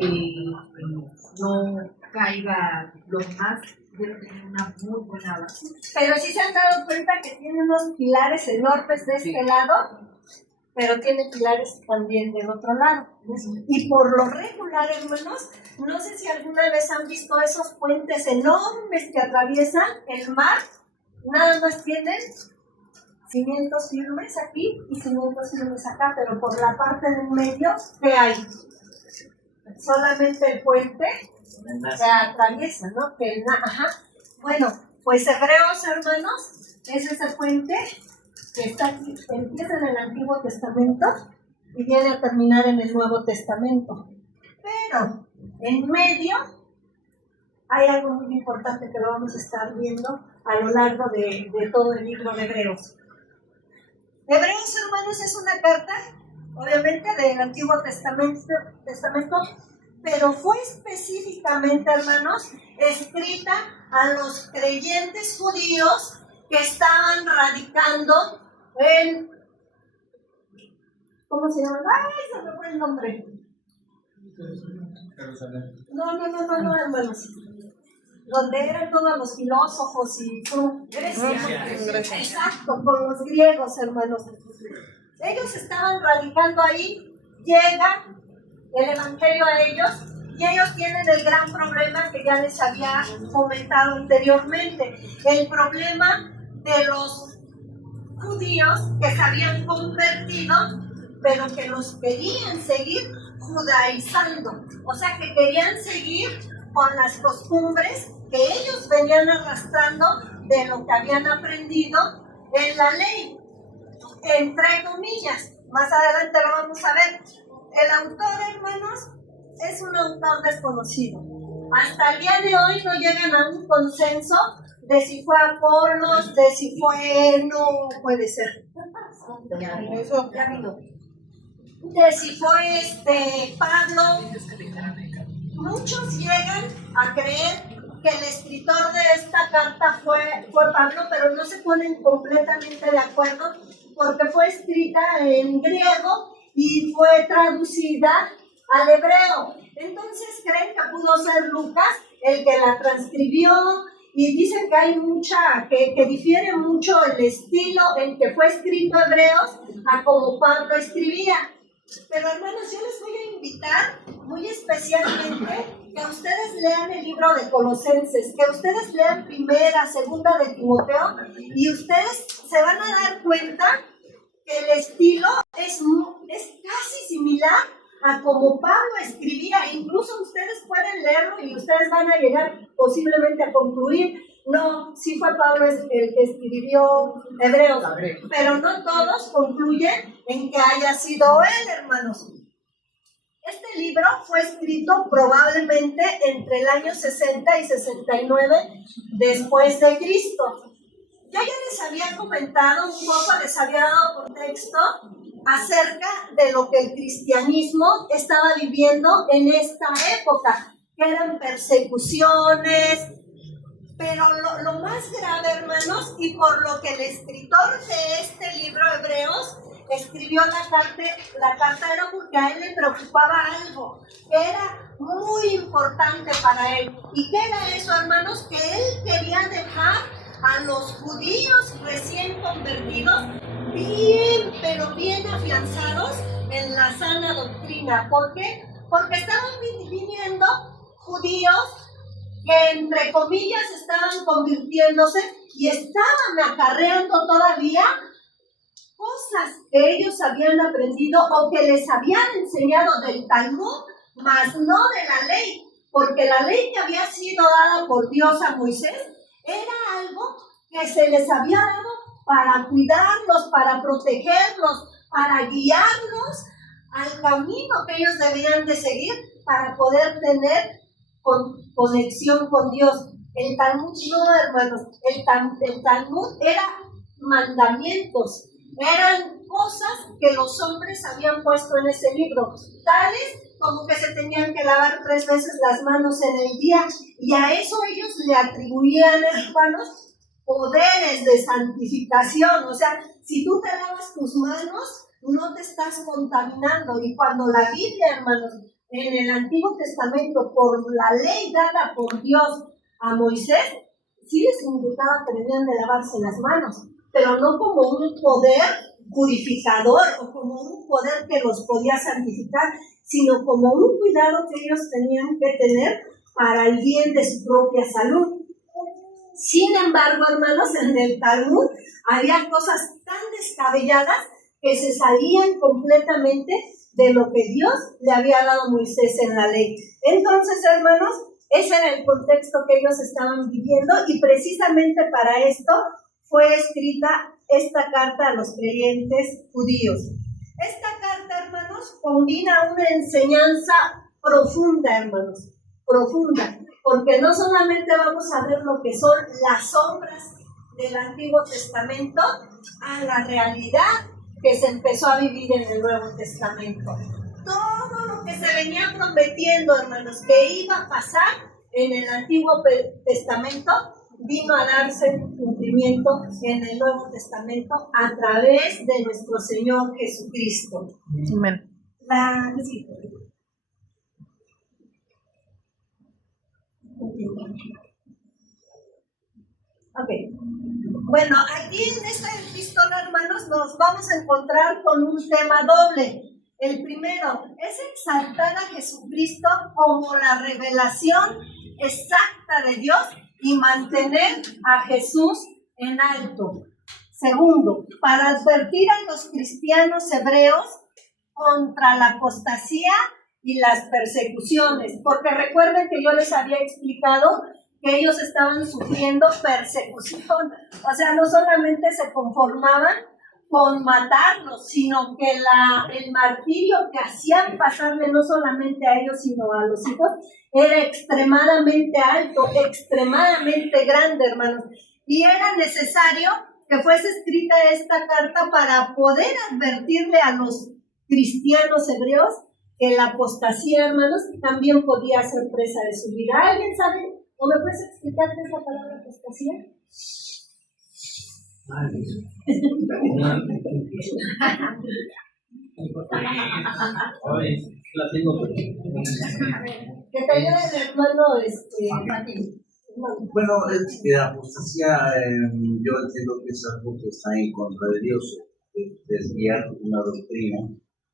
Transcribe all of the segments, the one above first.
no caiga lo más, debe tener una muy buena base. Pero sí se han dado cuenta que tiene unos pilares enormes de este lado, pero tiene pilares también del otro lado. Y por lo regular, hermanos, no sé si alguna vez han visto esos puentes enormes que atraviesan el mar, nada más tienen cimientos firmes aquí y cimientos firmes acá, pero por la parte del medio, ¿qué hay? Solamente el puente se atraviesa, ¿no? Bueno, pues Hebreos, hermanos, es ese puente que está aquí, empieza en el Antiguo Testamento y viene a terminar en el Nuevo Testamento. Pero en medio hay algo muy importante que lo vamos a estar viendo a lo largo de todo el libro de Hebreos. Hebreos, hermanos, es una carta, obviamente, del Antiguo Testamento, pero fue específicamente, hermanos, escrita a los creyentes judíos que estaban radicando en... ¿Cómo se llama? ¡Ay, se me fue el nombre! Jerusalén. No, hermanos. Donde eran todos los filósofos y Grecia. Exacto, con los griegos, hermanos. Ellos estaban radicando ahí, llega el evangelio a ellos y ellos tienen el gran problema que ya les había comentado anteriormente, el problema de los judíos que se habían convertido, pero que los querían seguir judaizando, o sea que querían seguir con las costumbres que ellos venían arrastrando de lo que habían aprendido en la ley, entre comillas. Más adelante lo vamos a ver. El autor, hermanos, es un autor desconocido. Hasta el día de hoy no llegan a un consenso de si fue Apolos, de si fue... No puede ser. Eso ya vino. De si fue Pablo. Muchos llegan a creer que el escritor de esta carta fue Pablo, pero no se ponen completamente de acuerdo porque fue escrita en griego y fue traducida al hebreo. Entonces creen que pudo ser Lucas el que la transcribió y dicen que hay que difiere mucho el estilo en que fue escrito Hebreos a como Pablo escribía. Pero hermanos, yo les voy a invitar muy especialmente que ustedes lean el libro de Colosenses, que ustedes lean Primera, Segunda de Timoteo y ustedes se van a dar cuenta que el estilo es casi similar a como Pablo escribía. Incluso ustedes pueden leerlo y ustedes van a llegar posiblemente a concluir, no, sí fue Pablo el que escribió Hebreos, pero no todos concluyen en que haya sido él, hermanos. Este libro fue escrito probablemente entre el año 60 y 69 después de Cristo. Yo ya les había comentado un poco, les había dado contexto acerca de lo que el cristianismo estaba viviendo en esta época, que eran persecuciones, pero lo más grave, hermanos, y por lo que el escritor de este libro, Hebreos, escribió la carta era porque a él le preocupaba algo que era muy importante para él. ¿Y qué era eso, hermanos? Que él quería dejar a los judíos recién convertidos bien, pero bien afianzados en la sana doctrina. ¿Por qué? Porque estaban viniendo judíos que entre comillas estaban convirtiéndose y estaban acarreando todavía cosas que ellos habían aprendido o que les habían enseñado del Talmud, mas no de la ley, porque la ley que había sido dada por Dios a Moisés era algo que se les había dado para cuidarlos, para protegerlos, para guiarlos al camino que ellos debían de seguir para poder tener conexión con Dios. El Talmud no, hermanos, el Talmud era mandamientos, eran cosas que los hombres habían puesto en ese libro, tales como que se tenían que lavar 3 veces las manos en el día, y a eso ellos le atribuían, hermanos, poderes de santificación. O sea, si tú te lavas tus manos, no te estás contaminando. Y cuando la Biblia, hermanos, en el Antiguo Testamento por la ley dada por Dios a Moisés, sí les indicaba que debían de lavarse las manos, pero no como un poder purificador o como un poder que los podía santificar, sino como un cuidado que ellos tenían que tener para el bien de su propia salud. Sin embargo, hermanos, en el Talmud había cosas tan descabelladas que se salían completamente de lo que Dios le había dado a Moisés en la ley. Entonces, hermanos, ese era el contexto que ellos estaban viviendo y precisamente para esto fue escrita esta carta a los creyentes judíos. Esta carta, hermanos, combina una enseñanza profunda, hermanos, profunda, porque no solamente vamos a ver lo que son las sombras del Antiguo Testamento a la realidad que se empezó a vivir en el Nuevo Testamento. Todo lo que se venía prometiendo, hermanos, que iba a pasar en el Antiguo Testamento, vino a darse cumplimiento en el Nuevo Testamento a través de nuestro Señor Jesucristo. Amén. Okay. Bueno, aquí en esta epístola, hermanos, nos vamos a encontrar con un tema doble. El primero es exaltar a Jesucristo como la revelación exacta de Dios y mantener a Jesús en alto. Segundo, para advertir a los cristianos hebreos contra la apostasía y las persecuciones, porque recuerden que yo les había explicado que ellos estaban sufriendo persecución, o sea, no solamente se conformaban con matarlos, sino que el martirio que hacían pasarle no solamente a ellos, sino a los hijos, era extremadamente alto, extremadamente grande, hermanos, y era necesario que fuese escrita esta carta para poder advertirle a los cristianos hebreos que la apostasía, hermanos, también podía ser presa de su vida. ¿Alguien sabe? ¿O me puedes explicar qué es la palabra apostasía? Que te ayude el hermano Martín. Bueno, la apostasía yo entiendo que es algo que está en contra de Dios, desviar una doctrina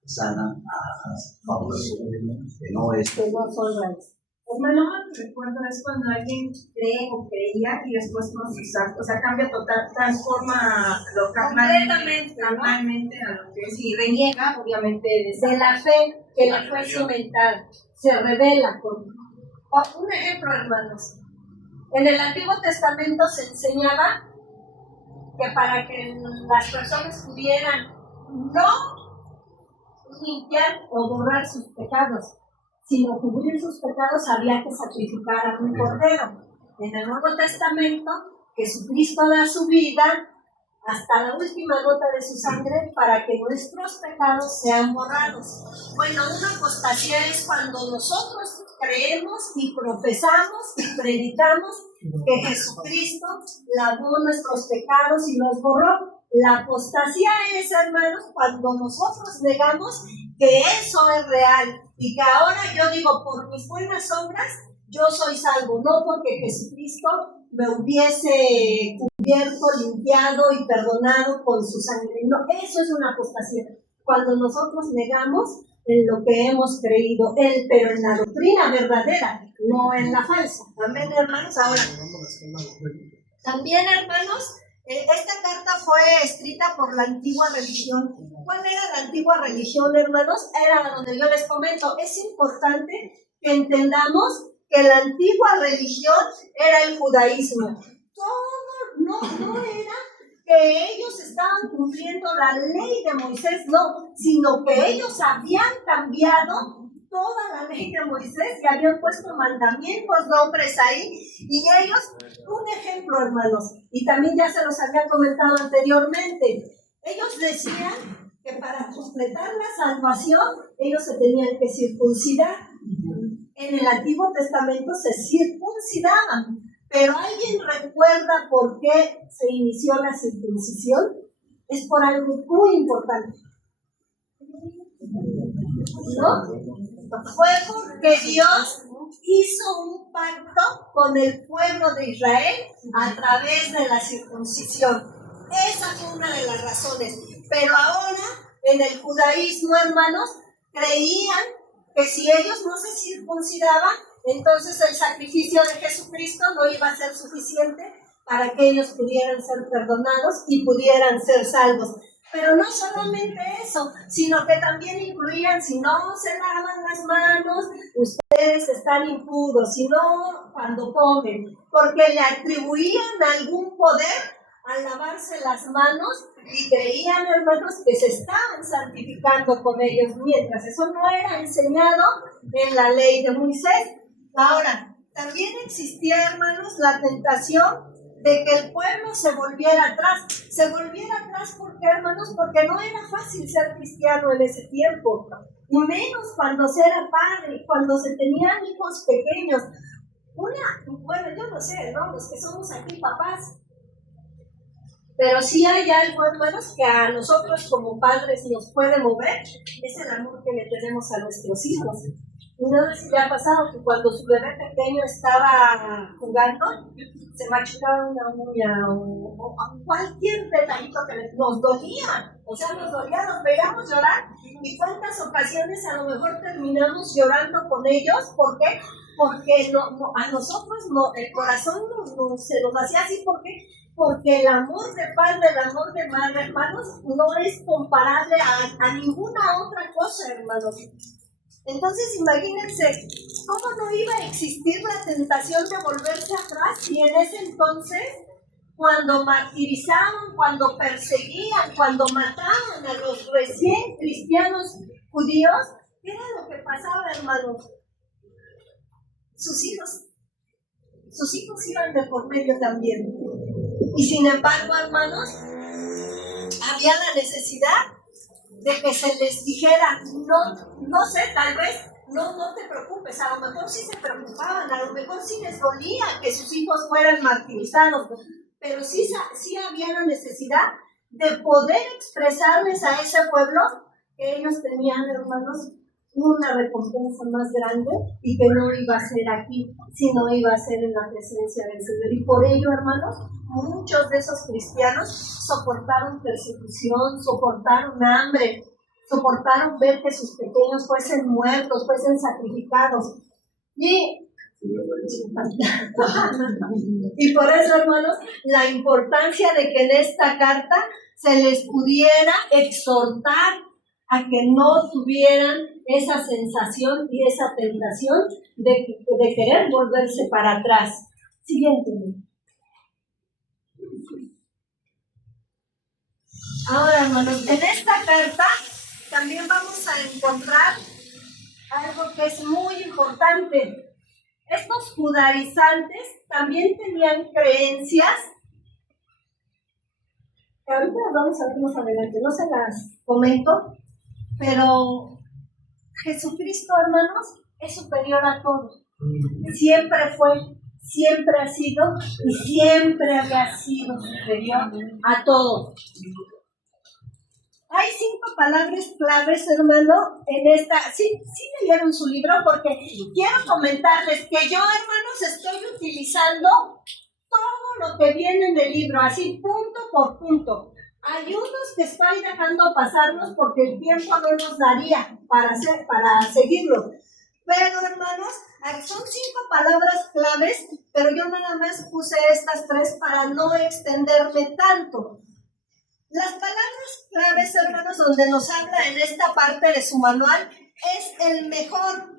sana a favor que no es. Que no son reales. Hermano, recuerdo es cuando alguien cree o creía y después con sus actos, o sea, cambia total, transforma lo carnalmente a lo que es y reniega, obviamente, de la fe que le fue cimentada, se revela. Un ejemplo, hermanos. En el Antiguo Testamento se enseñaba que para que las personas pudieran no limpiar o borrar sus pecados, sino cubrir sus pecados, había que sacrificar a un cordero. En el Nuevo Testamento, Jesucristo da su vida hasta la última gota de su sangre para que nuestros pecados sean borrados. Bueno, una apostasía es cuando nosotros creemos y profesamos y predicamos que Jesucristo lavó nuestros pecados y los borró. La apostasía es, hermanos, cuando nosotros negamos que eso es real y que ahora yo digo, por mis buenas obras, yo soy salvo, no porque Jesucristo me hubiese cubierto, limpiado y perdonado con su sangre. No, eso es una apostasía. Cuando nosotros negamos en lo que hemos creído, pero en la doctrina verdadera, no en la falsa. Amén, hermanos. Ahora, también, hermanos, esta carta fue escrita por la antigua religión. ¿Cuál era la antigua religión, hermanos? Era donde yo les comento. Es importante que entendamos que la antigua religión era el judaísmo. No era que ellos estaban cumpliendo la ley de Moisés, no, sino que ellos habían cambiado toda la ley de Moisés y habían puesto mandamientos, nombres ahí, y ellos, un ejemplo, hermanos, y también ya se los había comentado anteriormente, ellos decían que para completar la salvación, ellos se tenían que circuncidar. En el Antiguo Testamento se circuncidaban, pero ¿alguien recuerda por qué se inició la circuncisión? Es por algo muy importante. ¿No? fue porque Dios hizo un pacto con el pueblo de Israel a través de la circuncisión. Esa fue una de las razones. Pero ahora, en el judaísmo, hermanos, creían que si ellos no se circuncidaban, entonces el sacrificio de Jesucristo no iba a ser suficiente para que ellos pudieran ser perdonados y pudieran ser salvos. Pero no solamente eso, sino que también incluían, si no se lavan las manos, ustedes están impuros, si no, cuando comen, porque le atribuían algún poder al lavarse las manos y creían, hermanos, que se estaban santificando con ellos, mientras eso no era enseñado en la ley de Moisés. Ahora, también existía, hermanos, la tentación de que el pueblo se volviera atrás. Se volviera atrás, ¿por qué, hermanos? Porque no era fácil ser cristiano en ese tiempo, y menos cuando se era padre, cuando se tenían hijos pequeños. Bueno, yo no sé, ¿no? Los que somos aquí papás, pero sí hay algo, hermanos, que a nosotros como padres nos puede mover, es el amor que le tenemos a nuestros hijos. No sé si le ha pasado que cuando su bebé pequeño estaba jugando, se machucaba una uña o cualquier detallito que nos dolía. O sea, nos dolía, nos veíamos llorar. Y cuántas ocasiones a lo mejor terminamos llorando con ellos. ¿Por qué? Porque a nosotros el corazón se nos hacía así. ¿Por qué? Porque el amor de padre, el amor de madre, hermanos, no es comparable a ninguna otra cosa, hermanos. Entonces, imagínense, ¿cómo no iba a existir la tentación de volverse atrás? Y en ese entonces, cuando martirizaban, cuando perseguían, cuando mataban a los recién cristianos judíos, ¿qué era lo que pasaba, hermanos? Sus hijos iban de por medio también. Y sin embargo, hermanos, había la necesidad de que se les dijera, no sé, tal vez, no te preocupes, a lo mejor sí se preocupaban, a lo mejor sí les dolía que sus hijos fueran martirizados, pero sí había la necesidad de poder expresarles a ese pueblo que ellos tenían, hermanos, una recompensa más grande y que no iba a ser aquí, sino iba a ser en la presencia del Señor. Y por ello, hermanos, muchos de esos cristianos soportaron persecución, soportaron hambre, soportaron ver que sus pequeños fuesen muertos, fuesen sacrificados. Y por eso, hermanos, la importancia de que en esta carta se les pudiera exhortar a que no tuvieran esa sensación y esa tentación de querer volverse para atrás. Siguiente. Ahora, hermanos, en esta carta también vamos a encontrar algo que es muy importante. Estos judaizantes también tenían creencias que ahorita las vamos a ver más adelante, no se las comento, pero Jesucristo, hermanos, es superior a todo. Siempre fue, siempre ha sido y siempre había sido superior a todo. Hay 5 palabras claves, hermano, en esta. Sí leyeron su libro, porque quiero comentarles que yo, hermanos, estoy utilizando todo lo que viene en el libro, así punto por punto. Hay unos que estoy dejando pasarnos porque el tiempo no nos daría para seguirlo. Pero, hermanos, son 5 palabras claves, pero yo nada más puse estas 3 para no extenderme tanto. Las palabras claves, hermanos, donde nos habla en esta parte de su manual, es el mejor.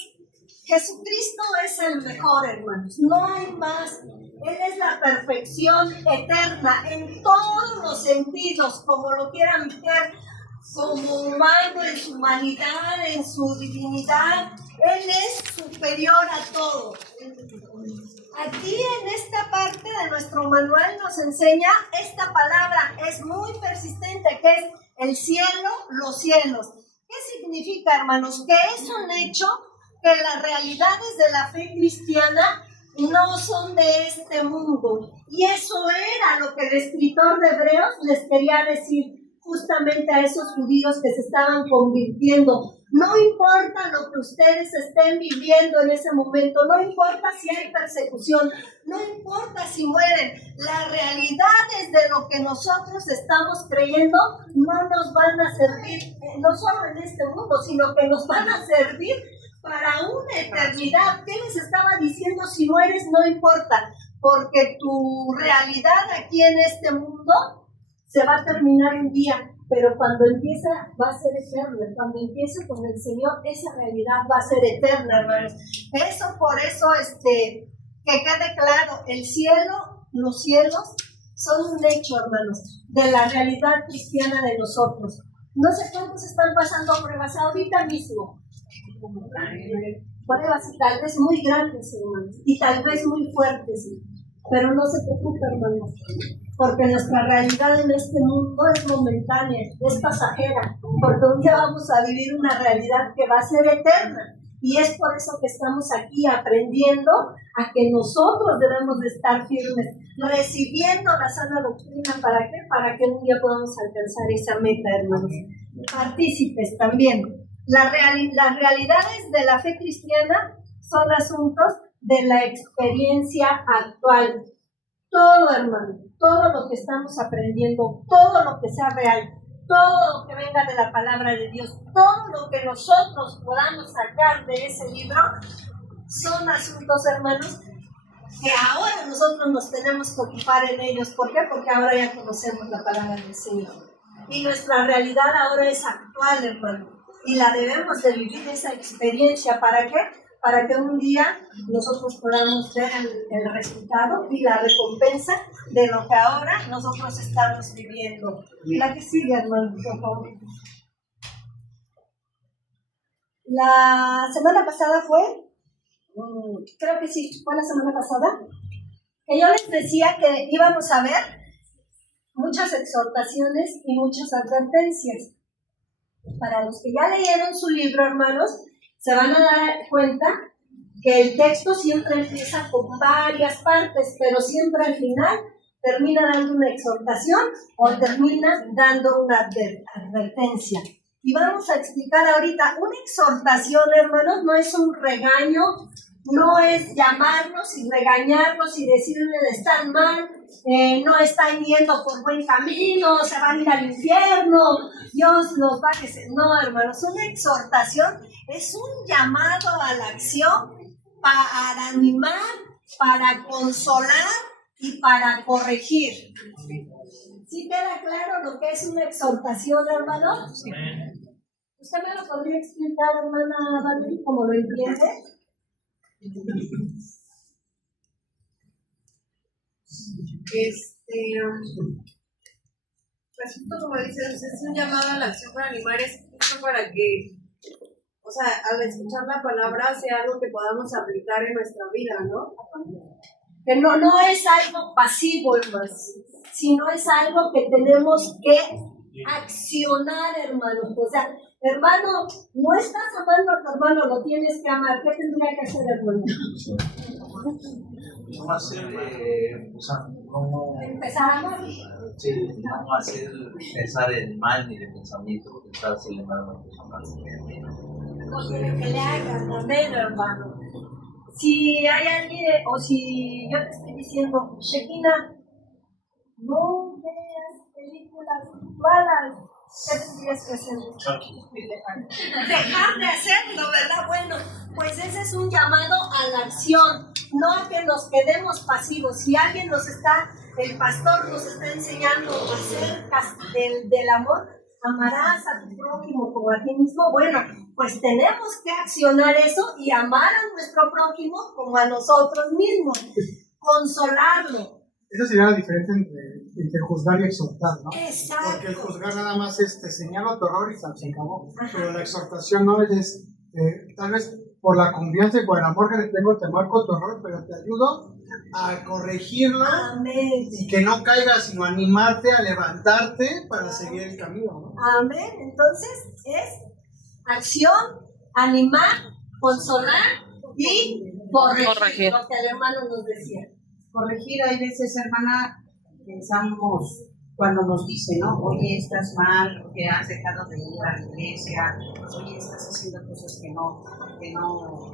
Jesucristo es el mejor, hermanos. No hay más. Él es la perfección eterna en todos los sentidos, como lo quieran ver, como humano, en su humanidad, en su divinidad. Él es superior a todo. Aquí en esta parte de nuestro manual nos enseña esta palabra, es muy persistente, que es el cielo, los cielos. ¿Qué significa, hermanos? Que es un hecho que las realidades de la fe cristiana no son de este mundo. Y eso era lo que el escritor de Hebreos les quería decir. justamente a esos judíos que se estaban convirtiendo. No importa lo que ustedes estén viviendo en ese momento, no importa si hay persecución, no importa si mueren, las realidades de lo que nosotros estamos creyendo no nos van a servir, no solo en este mundo, sino que nos van a servir para una eternidad. ¿Qué les estaba diciendo? Si mueres, no importa, porque tu realidad aquí en este mundo se va a terminar un día, pero cuando empieza va a ser eterna. Cuando empiece con el Señor, esa realidad va a ser eterna, hermanos. Por eso, que quede claro, el cielo, los cielos son un hecho, hermanos, de la realidad cristiana de nosotros. No sé cuántos están pasando pruebas ahorita mismo. Pruebas y tal vez muy grandes, hermanos, y tal vez muy fuertes, pero no se preocupen, hermanos, porque nuestra realidad en este mundo es momentánea, es pasajera, porque un día vamos a vivir una realidad que va a ser eterna, y es por eso que estamos aquí aprendiendo a que nosotros debemos de estar firmes, recibiendo la sana doctrina. ¿Para qué? Para que un día podamos alcanzar esa meta, hermanos. Partícipes también. Las realidades de la fe cristiana son asuntos de la experiencia actual. Todo, hermano, todo lo que estamos aprendiendo, todo lo que sea real, todo lo que venga de la palabra de Dios, todo lo que nosotros podamos sacar de ese libro, son asuntos, hermanos, que ahora nosotros nos tenemos que ocupar en ellos. ¿Por qué? Porque ahora ya conocemos la palabra del Señor. Y nuesra realidad ahora es actual, hermano. Y la debemos de vivir esa experiencia. ¿Para qué? Para que un día nosotros podamos ver el resultado y la recompensa de lo que ahora nosotros estamos viviendo. La que sigue, hermano, por favor. La semana pasada creo que sí, fue la semana pasada, que yo les decía que íbamos a ver muchas exhortaciones y muchas advertencias. Para los que ya leyeron su libro, hermanos, se van a dar cuenta que el texto siempre empieza con varias partes, pero siempre al final termina dando una exhortación o termina dando una advertencia. Y vamos a explicar ahorita, una exhortación, hermanos, no es un regaño, no es llamarnos y regañarnos y decirles están mal, no están yendo por buen camino, se van a ir al infierno, Dios los va a decir. No, hermanos, una exhortación es un llamado a la acción para animar, para consolar y para corregir. ¿Sí queda claro lo que es una exhortación, hermano? Sí. ¿Usted me lo podría explicar, hermana Valerie, cómo lo entiende? Pues justo como dices, es un llamado a la acción para animar, es justo para que, o sea, al escuchar la palabra sea algo que podamos aplicar en nuestra vida, ¿no? Que no es algo pasivo, hermanos, sino es algo que tenemos que accionar, hermanos. O sea, hermano, no estás amando a tu hermano, lo tienes que amar. ¿Qué tendría que hacer, hermano? No hacer, empezar a amar. Sí, no hacer pensar en mal ni de pensamiento, porque pensar hacerle mal a una persona. No quiere que le hagan, amén, hermano. Si hay alguien, o si yo te estoy diciendo, Shekina, no veas películas malas, ¿qué tendrías que hacer? Dejar de hacerlo, ¿verdad? Bueno, pues ese es un llamado a la acción, no a que nos quedemos pasivos. Si alguien el pastor nos está enseñando acerca del amor, amarás a tu prójimo como a ti mismo. Bueno, pues tenemos que accionar eso y amar a nuestro prójimo como a nosotros mismos, consolarlo. Esa sería la diferencia entre juzgar y exhortar, ¿no? Exacto. Porque el juzgar nada más señala tu error y se acabó. Pero la exhortación no es tal vez por la confianza y por el amor que le tengo te marco tu error, pero te ayudo a corregirla. Amén. Y que no caigas, sino animarte a levantarte para seguir el camino, ¿no? Amén. Entonces es acción, animar, consolar y corregir. Lo que el hermano nos decía. Corregir, hay veces, hermana, pensamos cuando nos dice, ¿no? Oye, estás mal, porque has dejado de ir a la iglesia, oye, estás haciendo cosas que no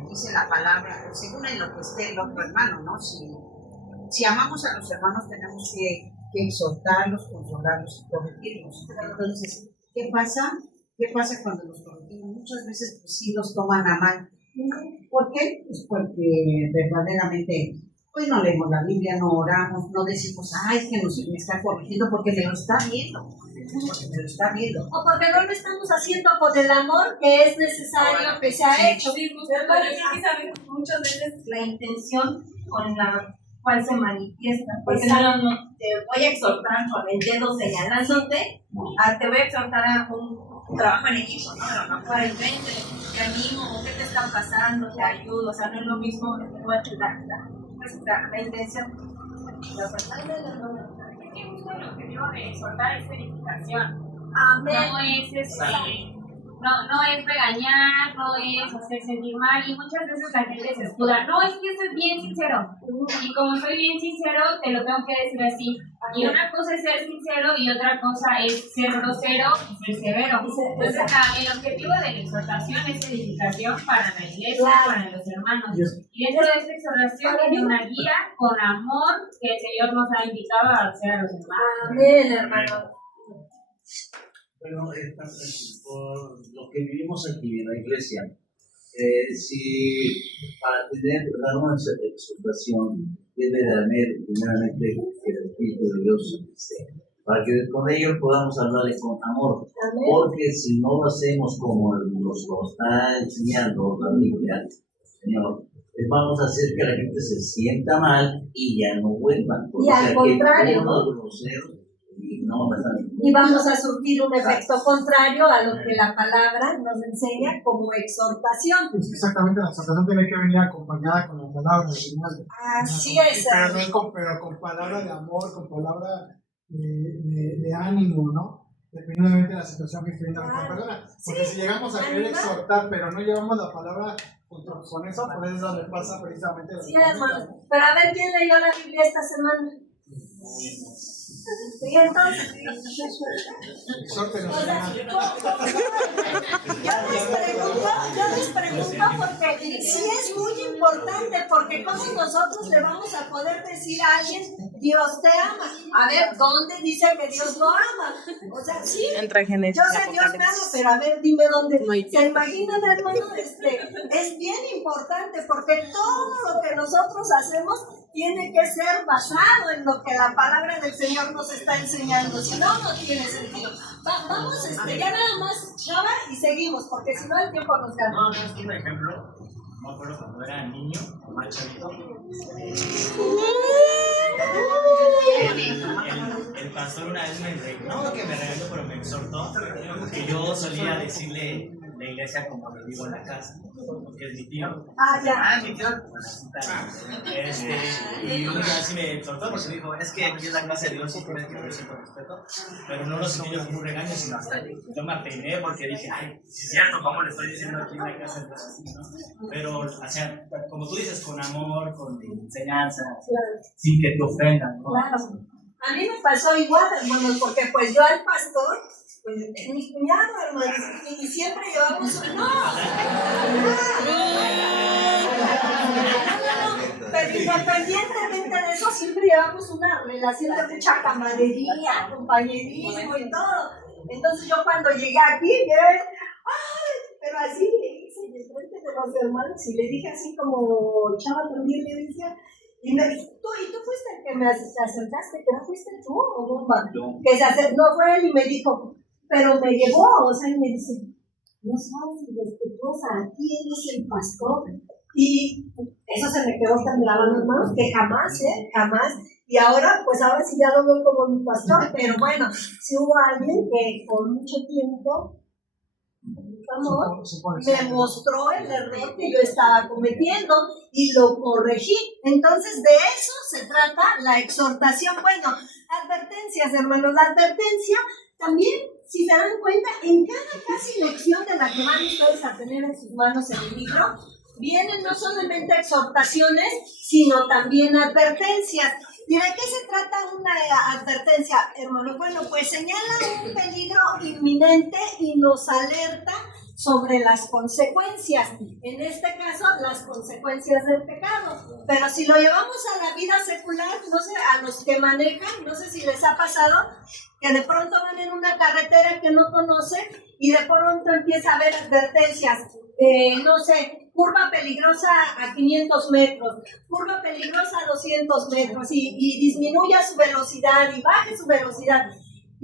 dice la palabra, según en lo que esté el otro hermano, ¿no? Si amamos a los hermanos tenemos que exhortarlos, consolarlos y corregirlos. Entonces, ¿qué pasa? ¿Qué pasa cuando los corregimos? Muchas veces pues, sí los toman a mal. ¿Por qué? Pues porque verdaderamente pues no leemos la Biblia, no oramos, no decimos, es que me está corrigiendo porque me lo está viendo. Porque me lo está viendo. O porque no lo estamos haciendo con el amor que es necesario que se ha hecho. Sí, pero yo creo que sabemos muchas veces la intención con la cual se manifiesta. Porque no te voy a exhortar con el dedo señalándote, te voy a exhortar a un trabajo en equipo, ¿no? A lo mejor el frente, te animo, ¿qué te está pasando? Te ayudo, o sea, no es lo mismo la intención. El objetivo de exhortar es edificación. Amén. No es regañar, no es hacer sentir mal, y muchas veces la gente se escuda. No, es que soy bien sincero. Y como soy bien sincero, te lo tengo que decir así. Y una cosa es ser sincero y otra cosa es ser grosero y ser severo. Entonces, el objetivo de la exhortación es edificación para la iglesia, para los hermanos. Y dentro de esta exhortación tiene una guía con amor que el Señor nos ha invitado a hacer a los hermanos. Amén, hermano. Bueno, por lo que vivimos aquí en la iglesia, si para dar una exhortación debe de haber primeramente el Espíritu de Dios, para que con ellos podamos hablarle con amor. Amén. Porque si no lo hacemos como nos lo está enseñando la Biblia, Señor, vamos a hacer que la gente se sienta mal y ya no vuelvan. Y al contrario, y vamos a surtir un efecto contrario a lo que la palabra nos enseña como exhortación. Exactamente, la exhortación tiene que venir acompañada con la palabra del Señor. Así es. Pero con palabra de amor, con palabra de ánimo, ¿no? Dependientemente de la situación que esté viendo la persona. Porque si llegamos a querer exhortar, pero no llevamos la palabra con eso, por eso es donde pasa precisamente Sí, hermano. Pero a ver, ¿quién leyó la Biblia esta semana? Y entonces, yo les pregunto porque sí es muy importante, porque como nosotros le vamos a poder decir a alguien, Dios te ama. A ver, ¿dónde dice que Dios lo ama? O sea, sí, Entre Génesis yo sé Dios me ama, pero a ver, dime dónde. ¿Se imaginan, hermano? Es bien importante, porque todo lo que nosotros hacemos tiene que ser basado en lo que la palabra del Señor nos está enseñando, si no, no tiene sentido. Vamos, ya nada más, Chava, y seguimos, porque si no el tiempo nos gana. No, es un ejemplo, me acuerdo cuando era niño, más chavito, el pastor una vez no que me regañó, pero me exhortó, que yo solía decirle la iglesia como le digo en la casa, porque es mi tío. Mi tío. Y un día así me exhortó porque me dijo, es que aquí es la casa de Dios y tienes que tener cierto respeto, pero no lo sentí como un regaño, sino hasta yo me apené porque dije, sí es cierto, ¿cómo le estoy diciendo aquí en la casa de Dios así, no? Pero, o sea, como tú dices, con amor, con enseñanza, sin que te ofendan, ¿no? Claro. A mí me pasó igual, hermanos, porque pues yo al pastor, pues es mi cuñado, hermanos, y siempre llevamos pero independientemente de eso, siempre llevamos una relación de mucha camaradería, compañerismo y todo. Entonces yo cuando llegué aquí, pero así le hice de frente de los hermanos y le dije así como Chava también le decía. Y me dijo, tú fuiste el que me acercaste, que no fuiste tú, o Bomba. Que se acercó, no fue él, y me dijo, pero me llevó, o sea, y me dice, no sabes, respetuosa, aquí él es el pastor. Y eso se me quedó tan grabado en las manos, que jamás. Y ahora sí ya lo veo como mi pastor, pero bueno, sí hubo alguien que con mucho tiempo, amor, me mostró el error que yo estaba cometiendo y lo corregí. Entonces de eso se trata la exhortación. Bueno, advertencias, hermanos. La advertencia también, si se dan cuenta, en cada casi lección de la que van ustedes a tener en sus manos en el libro, vienen no solamente exhortaciones, sino también advertencias. ¿Y de qué se trata una advertencia, hermano? Bueno, pues señala un peligro inminente y nos alerta sobre las consecuencias, en este caso las consecuencias del pecado. Pero si lo llevamos a la vida secular, no sé, a los que manejan, no sé si les ha pasado que de pronto van en una carretera que no conocen y de pronto empieza a haber advertencias, no sé, curva peligrosa a 500 metros, curva peligrosa a 200 metros y disminuya su velocidad y baje su velocidad.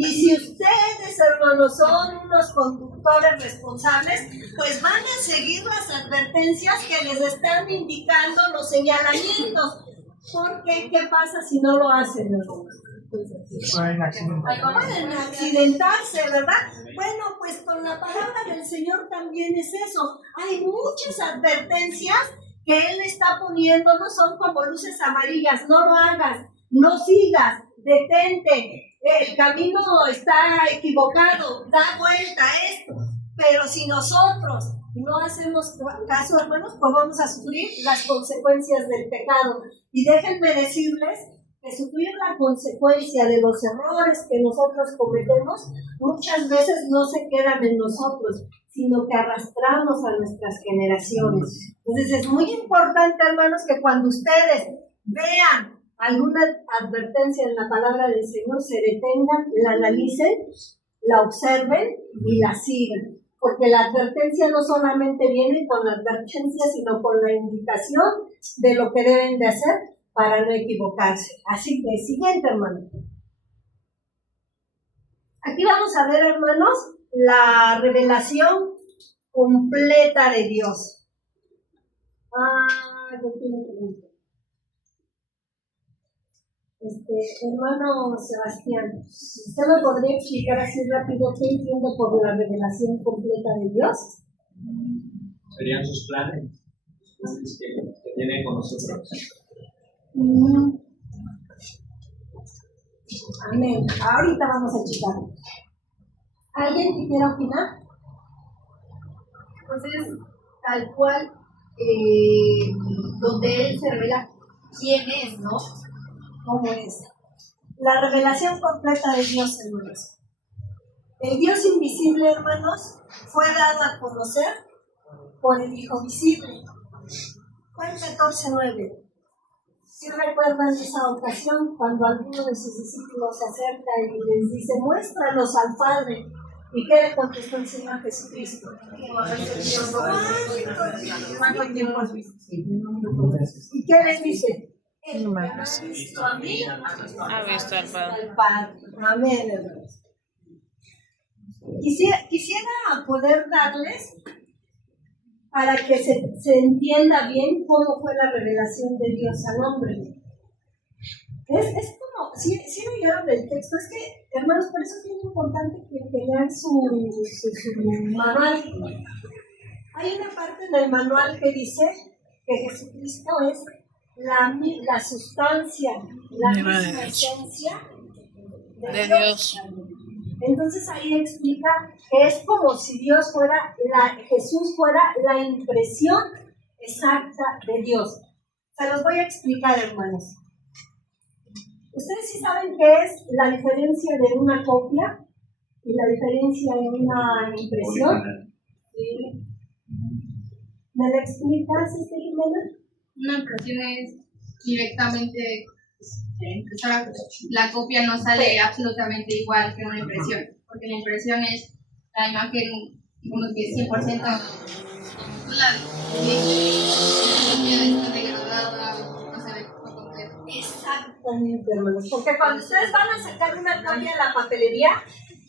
Y si ustedes, hermanos, son unos conductores responsables, pues van a seguir las advertencias que les están indicando los señalamientos. Porque, ¿qué pasa si no lo hacen, hermanos? Pueden accidentar. Pueden accidentarse, ¿verdad? Bueno, pues con la palabra del Señor también es eso. Hay muchas advertencias que Él está poniendo, no son como luces amarillas, no lo hagas, no sigas, detente. El camino está equivocado, da vuelta a esto, pero si nosotros no hacemos caso, hermanos, pues vamos a sufrir las consecuencias del pecado. Y déjenme decirles que sufrir la consecuencia de los errores que nosotros cometemos muchas veces no se quedan en nosotros, sino que arrastramos a nuestras generaciones. Entonces es muy importante, hermanos, que cuando ustedes vean alguna advertencia en la palabra del Señor, se detengan, la analicen, la observen y la sigan. Porque la advertencia no solamente viene con la advertencia, sino con la indicación de lo que deben de hacer para no equivocarse. Así que, siguiente, hermano. Aquí vamos a ver, hermanos, la revelación completa de Dios. No tiene pregunta. Hermano Sebastián, ¿usted me podría explicar así rápido qué entiende por la revelación completa de Dios? Serían sus planes que tiene con nosotros. Amén. Ahorita vamos a checar. ¿Alguien que quiera opinar? Entonces, tal cual, donde Él se revela quién es, ¿no? ¿Cómo es? La revelación completa de Dios, hermanos. El Dios invisible, hermanos, fue dado a conocer por el Hijo visible. Juan 14:9. ¿Sí recuerdan esa ocasión cuando alguno de sus discípulos se acerca y les dice, muéstranos al Padre? ¿Y qué le contestó el Señor Jesucristo? ¿Cuánto tiempo has visto? ¿Y qué les dice? El que ha visto a mí, ha visto al Padre. Amén, hermanos. Quisiera poder darles, para que se entienda bien cómo fue la revelación de Dios al hombre. Es como, si leyeron el texto, es que, hermanos, por eso es muy importante que lean su manual. Hay una parte en el manual que dice que Jesucristo es la sustancia, la misma esencia de Dios. Entonces ahí explica que es como si Jesús fuera la impresión exacta de Dios. Se los voy a explicar, hermanos. ¿Ustedes sí saben qué es la diferencia de una copia y la diferencia de una impresión? ¿Sí? ¿Me la explicas, Jimena? Una impresión es directamente, la copia no sale absolutamente igual que una impresión, porque la impresión es la imagen, digamos que 100% la copia está degradada, no se ve por completo. Exactamente, hermanos, porque cuando ustedes van a sacar una copia a la papelería,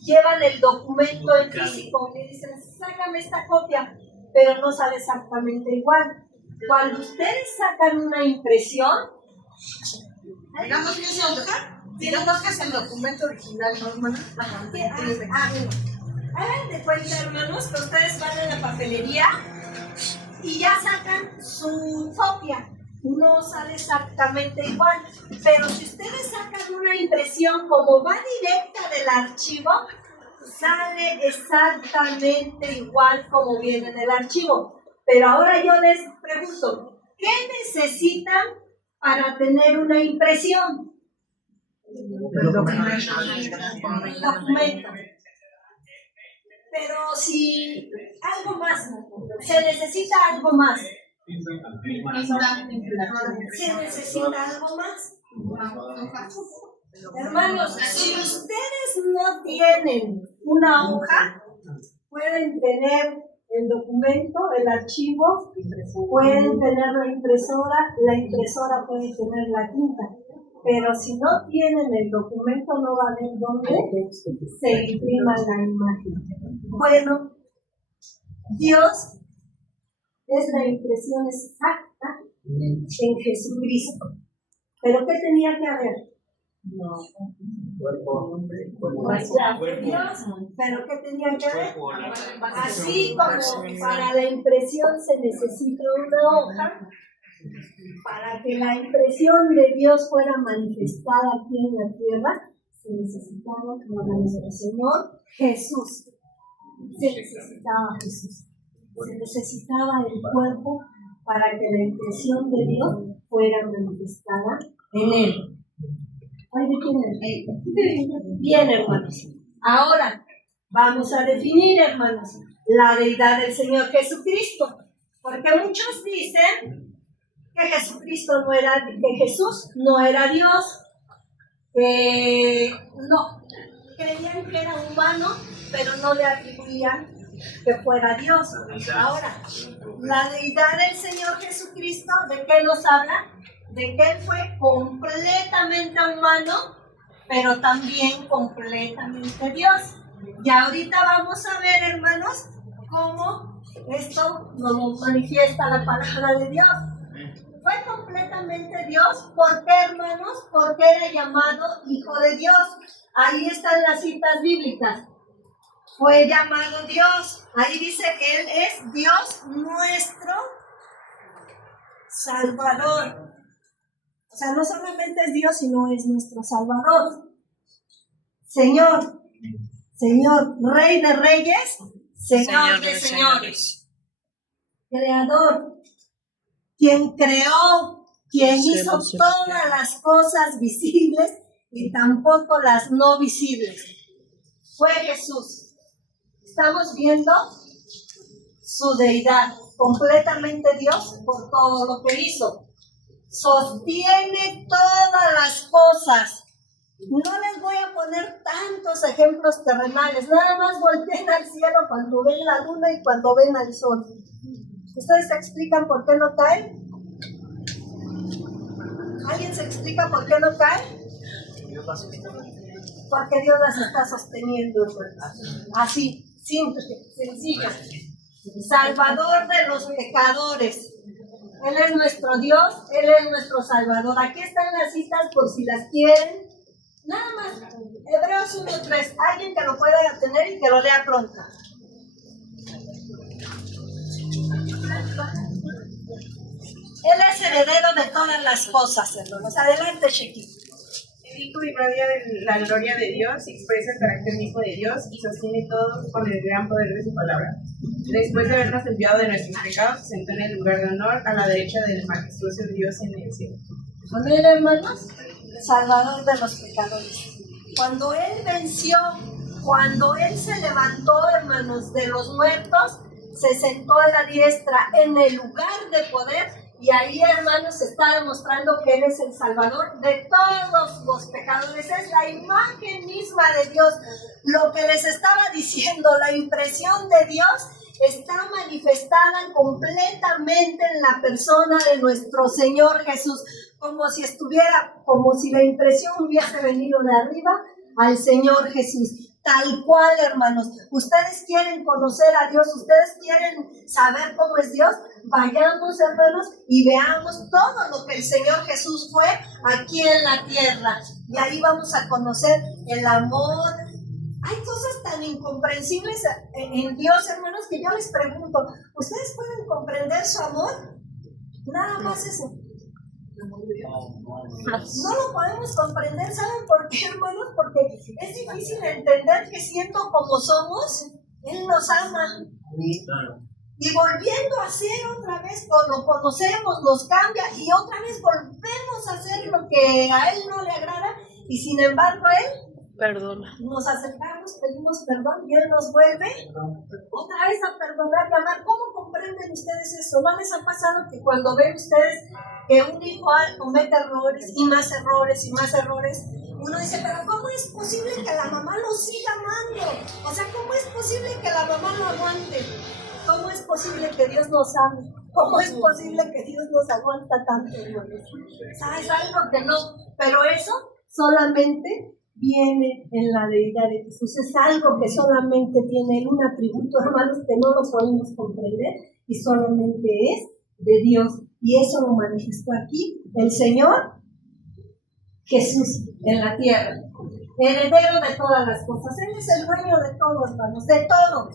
llevan el documento en físico y dicen, sácame esta copia, pero no sale exactamente igual. Cuando ustedes sacan una impresión, digamos que es el documento original, ¿no, hermana? Hagan de cuenta, hermanos, que ustedes van a la papelería y ya sacan su copia. No sale exactamente igual, pero si ustedes sacan una impresión como va directa del archivo, sale exactamente igual como viene del archivo. Pero ahora yo les pregunto, ¿qué necesitan para tener una impresión? El documento. Pero si algo más, se necesita algo más. Se necesita algo más. Hermanos, si ustedes no tienen una hoja, pueden tener el documento, el archivo, pueden tener la impresora puede tener la tinta. Pero si no tienen el documento, no va a haber dónde se imprima la imagen. Bueno, Dios es la impresión exacta en Jesucristo. ¿Pero qué tenía que haber? Dios, ¿pero qué tenía que haber? Así como para la impresión se necesita una hoja, para que la impresión de Dios fuera manifestada aquí en la tierra, se necesitaba nuestro Señor Jesús. Se necesitaba Jesús. Se necesitaba el cuerpo para que la impresión de Dios fuera manifestada en él. ¿Ay, de quién es? Bien, hermanos. Ahora vamos a definir, hermanos, la deidad del Señor Jesucristo. Porque muchos dicen que Jesucristo no era, que Jesús no era Dios. No, creían que era humano, pero no le atribuían que fuera Dios. Ahora, la deidad del Señor Jesucristo, ¿de qué nos habla? De que Él fue completamente humano, pero también completamente Dios. Y ahorita vamos a ver, hermanos, cómo esto nos manifiesta la palabra de Dios. Fue completamente Dios. ¿Por qué, hermanos? Porque era llamado Hijo de Dios. Ahí están las citas bíblicas. Fue llamado Dios. Ahí dice que Él es Dios nuestro Salvador. O sea, no solamente es Dios, sino es nuestro Salvador. Señor, Rey de reyes, Señor de señores. Creador, quien creó, quien hizo todas las cosas visibles y tampoco las no visibles. Fue Jesús. Estamos viendo su deidad, completamente Dios por todo lo que hizo. Sostiene todas las cosas. No les voy a poner tantos ejemplos terrenales, nada más volteen al cielo cuando ven la luna y cuando ven al sol. ¿Ustedes se explican por qué no caen? ¿Alguien se explica por qué no caen? Porque Dios las está sosteniendo. Así, simple, sencillo. Salvador de los pecadores. Él es nuestro Dios, Él es nuestro Salvador. Aquí están las citas por si las quieren. Nada más, Hebreos 1:3. Alguien que lo pueda tener y que lo lea pronto. Él es heredero de todas las cosas, hermanos. Adelante, Shequi. El Hijo irradia la gloria de Dios, expresa el carácter mismo de Dios y sostiene todo con el gran poder de su palabra. Después de habernos enviado de nuestros pecados, se sentó en el lugar de honor a la derecha del majestuoso Dios en el cielo. Con él, hermanos, Salvador de los pecadores. Cuando Él venció, cuando Él se levantó, hermanos, de los muertos, se sentó a la diestra en el lugar de poder. Y ahí, hermanos, se está demostrando que Él es el Salvador de todos los pecadores. Es la imagen misma de Dios. Lo que les estaba diciendo, la impresión de Dios está manifestada completamente en la persona de nuestro Señor Jesús. Como si la impresión hubiese venido de arriba al Señor Jesús. Tal cual, hermanos. Ustedes quieren conocer a Dios, ustedes quieren saber cómo es Dios. Vayamos, hermanos, y veamos todo lo que el Señor Jesús fue aquí en la tierra. Y ahí vamos a conocer el amor. Hay cosas tan incomprensibles en Dios, hermanos, que yo les pregunto, ¿ustedes pueden comprender su amor? Nada más eso. No lo podemos comprender. ¿Saben por qué, hermanos? Porque es difícil entender que siendo como somos, Él nos ama. Y volviendo a ser otra vez, lo conocemos, nos cambia y otra vez volvemos a hacer lo que a Él no le agrada Y sin embargo, Él Perdona. nos acercamos, pedimos perdón y Él nos vuelve otra vez a perdonar y amar. ¿Cómo comprenden ustedes eso? ¿No les ha pasado que cuando ven ustedes que un hijo comete errores y más errores y más errores, uno dice, pero ¿cómo es posible que la mamá lo siga amando? O sea, ¿cómo es posible que la mamá lo aguante? ¿Cómo es posible que Dios nos ame? ¿Cómo es posible que Dios nos aguanta tanto, hermanos? ¿Sabes algo que no? Pero eso solamente viene en la deidad de Jesús. Es algo que solamente tiene un atributo, hermanos, que no lo podemos comprender y solamente es de Dios. Y eso lo manifestó aquí el Señor Jesús en la tierra, heredero de todas las cosas. Él es el dueño de todo, hermanos, de todo.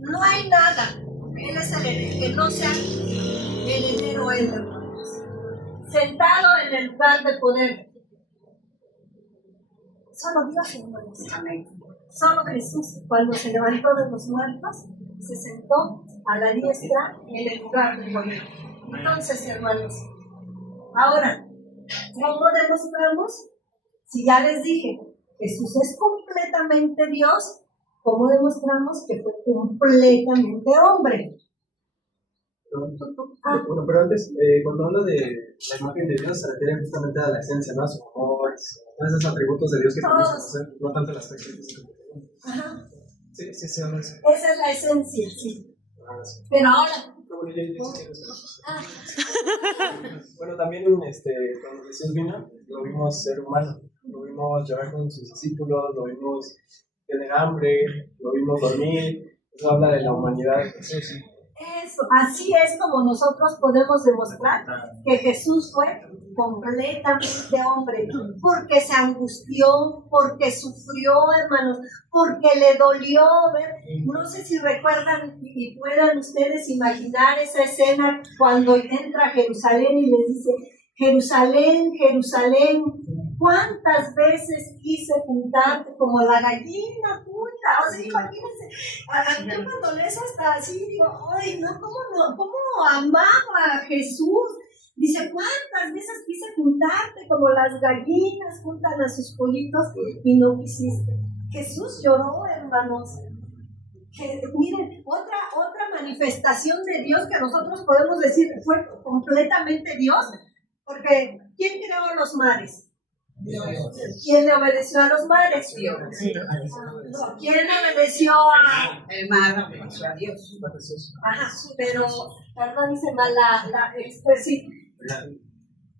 No hay nada. Él es el heredero, que no sea heredero él, hermanos. Sentado en el lugar de poder. Solo Dios, hermanos. Amén. Solo Jesús, cuando se levantó de los muertos, se sentó a la diestra en el lugar de poder. Entonces, hermanos, ahora, ¿cómo demostramos? Si ya les dije, Jesús es completamente Dios, ¿cómo demostramos que fue completamente hombre? Bueno, pero antes, cuando habla de la imagen de Dios, se refiere justamente a la esencia, ¿no? A su amor, a esos atributos de Dios que podemos conocer, no tanto las características. Ajá. Sí, sí, sí, sí. Esa es la esencia, sí. Sí. Pero ahora... Bueno, también cuando Jesús vino, lo vimos ser humano, lo vimos llorar con sus discípulos, lo vimos tener hambre, lo vimos dormir. Eso habla de la humanidad de Jesús. Eso, así es como nosotros podemos demostrar que Jesús fue completamente hombre, porque se angustió, porque sufrió, hermanos, porque le dolió ver. No sé si recuerdan y puedan ustedes imaginar esa escena cuando entra a Jerusalén y les dice, Jerusalén, Jerusalén, ¿cuántas veces quise juntarte como la gallina junta? O sea, imagínense, yo cuando lees hasta así digo, ay, no, ¿cómo amaba a Jesús? Dice, ¿cuántas veces quise juntarte como las gallinas juntan a sus pollitos y no quisiste? Jesús lloró, hermanos. Miren, otra manifestación de Dios que nosotros podemos decir fue completamente Dios, porque ¿quién creó los mares? Dios. ¿Quién le obedeció a los mares? Dios. No, ¿quién obedeció a...? El mar obedeció a Dios. Ajá, pero, perdón, dice mal la expresión.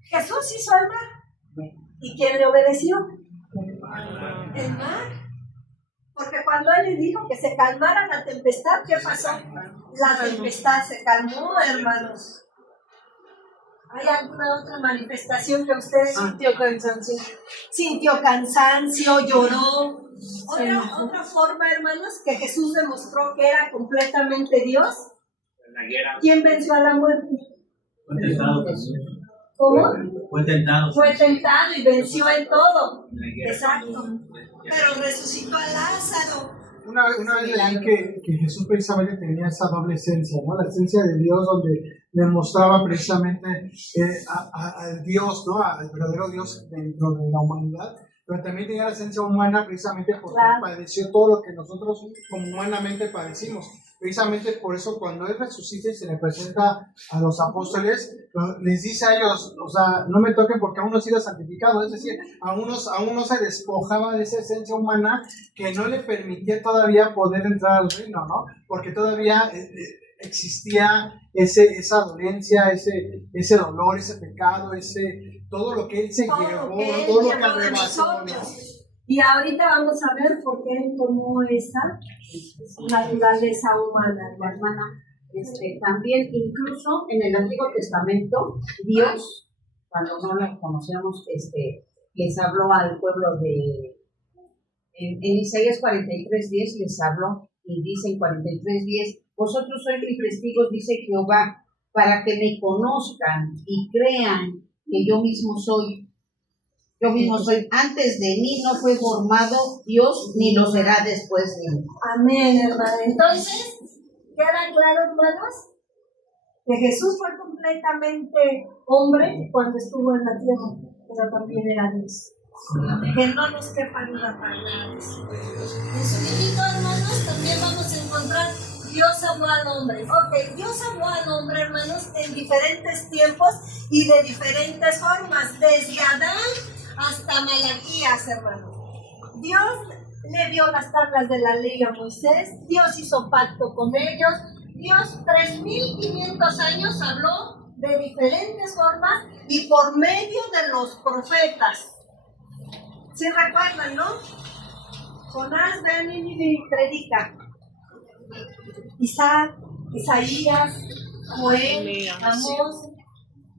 Jesús hizo el mar. ¿Y quién le obedeció? El mar. Porque cuando Él le dijo que se calmara la tempestad, ¿qué pasó? La tempestad se calmó, hermanos. ¿Hay alguna otra manifestación que ustedes sintió cansancio, lloró? Otra forma, hermanos, que Jesús demostró que era completamente Dios. ¿Quién venció a la muerte? Fue tentado. ¿Cómo? Fue tentado. Fue tentado y venció en todo. Exacto. Pero resucitó a Lázaro. Una vez leí que Jesús precisamente tenía esa doble esencia, ¿no? La esencia de Dios, donde le mostraba precisamente al Dios, ¿no? Al verdadero Dios dentro de la humanidad, pero también tenía la esencia humana precisamente porque padeció todo lo que nosotros como humanamente padecimos. Precisamente por eso cuando Él resucita y se le presenta a los apóstoles, les dice a ellos, o sea, no me toquen porque aún no he sido santificado, es decir, aún no se despojaba de esa esencia humana que no le permitía todavía poder entrar al reino, ¿no? Porque todavía existía esa dolencia, ese dolor, ese pecado, todo lo que Él se llevó, todo lo que arrebató, ¿no? Y ahorita vamos a ver por qué Él tomó esa naturaleza humana, hermana. También incluso en el Antiguo Testamento, Dios, cuando no lo conocemos, les habló al pueblo en Isaías 43:10 les habló y dice en 43:10, vosotros sois mis testigos, dice Jehová, para que me conozcan y crean que yo mismo soy. Yo mismo soy, antes de mí no fue formado Dios, ni lo será después de mí. Amén, hermana. Entonces, ¿queda claro, hermanos? Que Jesús fue completamente hombre cuando estuvo en la tierra, pero también era Dios. Que no nos quepa duda para nada. En su libro, hermanos, también vamos a encontrar Dios amó al hombre. Ok, Dios amó al hombre, hermanos, en diferentes tiempos y de diferentes formas, desde Adán hasta Malaquías, hermanos. Dios le dio las tablas de la ley a Moisés, Dios hizo pacto con ellos, Dios 3.500 años habló de diferentes formas y por medio de los profetas. ¿Sí recuerdan, no? Jonás, ven y predica. Isaac, Isaías, Joel, Amós,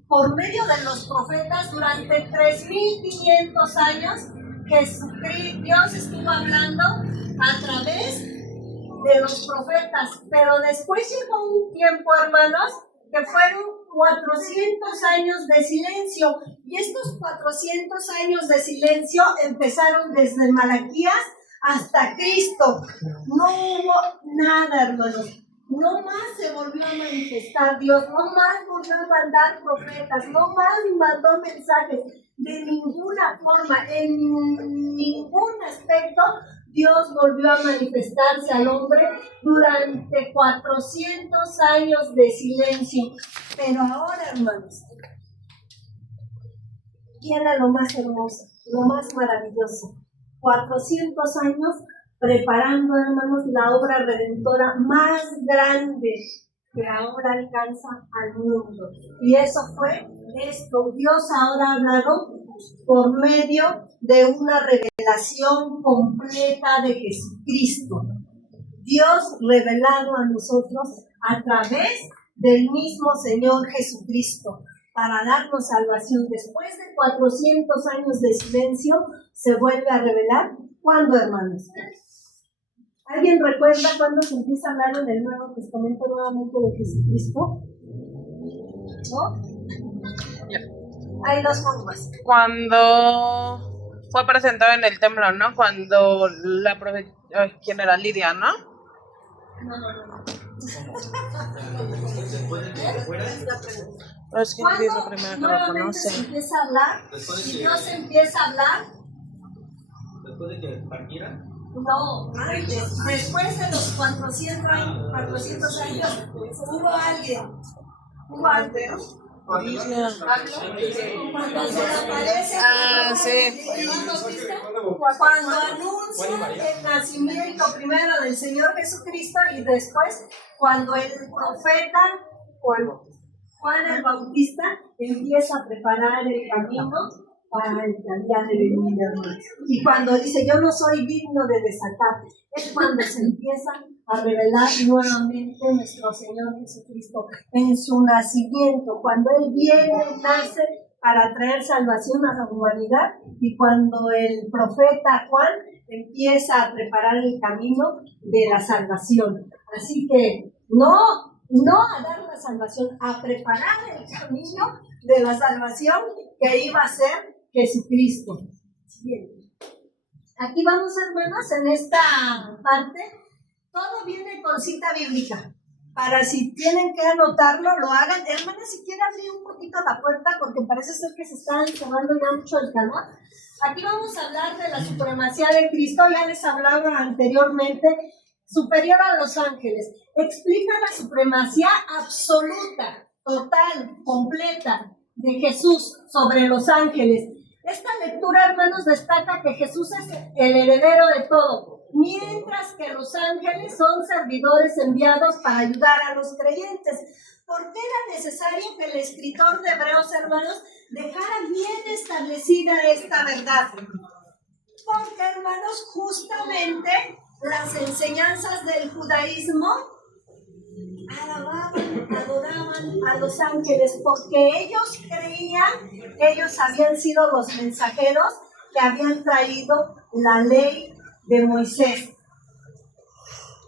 por medio de los profetas durante 3.500 años, Dios estuvo hablando a través de los profetas, pero después llegó un tiempo, hermanos, que fueron 400 años de silencio, y estos 400 años de silencio empezaron desde Malaquías hasta Cristo. No hubo nada, hermanos. No más se volvió a manifestar Dios, no más volvió a mandar profetas, no más mandó mensajes. De ninguna forma, en ningún aspecto, Dios volvió a manifestarse al hombre durante 400 años de silencio. Pero ahora, hermanos, viene lo más hermoso, lo más maravilloso. 400 años preparando, hermanos, la obra redentora más grande que ahora alcanza al mundo. Y eso fue esto. Dios ahora ha hablado por medio de una revelación completa de Jesucristo. Dios revelado a nosotros a través del mismo Señor Jesucristo para darnos salvación. Después de 400 años de silencio, se vuelve a revelar. ¿Cuándo, hermanos? ¿Alguien recuerda cuándo se empieza a hablar en el Nuevo Testamento nuevamente de Jesucristo? ¿No? Hay dos formas. Cuando fue presentado en el templo, ¿no? Cuando la profeta... ¿Quién era? Lidia, ¿no? No. Pero es que es la primera que lo conoce. Se empieza a hablar y Dios empieza a hablar. ¿Después de que partiera? No, antes, después de los 400 años, hubo alguien. Cuando se aparece, cuando anuncia el nacimiento primero del Señor Jesucristo y después cuando el profeta Juan el Bautista empieza a preparar el camino para el que había de venir, hermanos. Y cuando dice, yo no soy digno de desatar, es cuando se empieza a revelar nuevamente nuestro Señor Jesucristo en su nacimiento, cuando Él viene, nace para traer salvación a la humanidad, y cuando el profeta Juan empieza a preparar el camino de la salvación. Así que no a dar la salvación, a preparar el camino de la salvación que iba a ser Jesucristo. Bien. Aquí vamos, hermanos, en esta parte, todo viene con cita bíblica. Para si tienen que anotarlo, lo hagan. Hermanas, si quieren abrir un poquito la puerta, porque parece ser que se está cerrando ya mucho el calor. Aquí vamos a hablar de la supremacía de Cristo. Ya les hablaba anteriormente, superior a los ángeles. Explica la supremacía absoluta, total, completa de Jesús sobre los ángeles. Esta lectura, hermanos, destaca que Jesús es el heredero de todo, mientras que los ángeles son servidores enviados para ayudar a los creyentes. ¿Por qué era necesario que el escritor de Hebreos, hermanos, dejara bien establecida esta verdad? Porque, hermanos, justamente las enseñanzas del judaísmo alababan, adoraban a los ángeles, porque ellos creían que ellos habían sido los mensajeros que habían traído la ley de Moisés.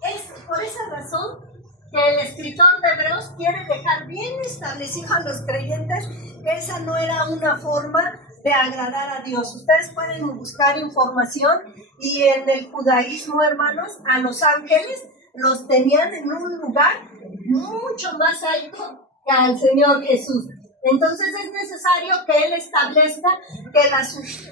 Es por esa razón que el escritor de Hebreos quiere dejar bien establecido a los creyentes que esa no era una forma de agradar a Dios. Ustedes pueden buscar información, y en el judaísmo, hermanos, a los ángeles los tenían en un lugar mucho más alto que al Señor Jesús. Entonces es necesario que Él establezca que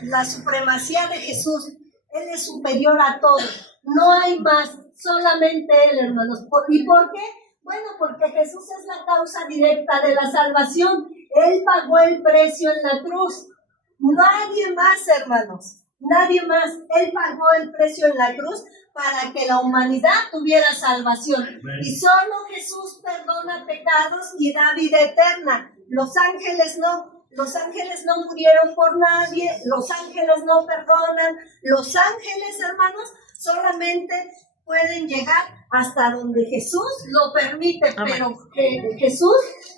la supremacía de Jesús, Él es superior a todo. No hay más, solamente Él, hermanos. ¿Y por qué? Bueno, porque Jesús es la causa directa de la salvación. Él pagó el precio en la cruz. Nadie más, hermanos. Nadie más. Él pagó el precio en la cruz para que la humanidad tuviera salvación. Y solo Jesús perdona pecados y da vida eterna. Los ángeles no. Los ángeles no murieron por nadie. Los ángeles no perdonan. Los ángeles, hermanos, solamente pueden llegar hasta donde Jesús lo permite. Pero Jesús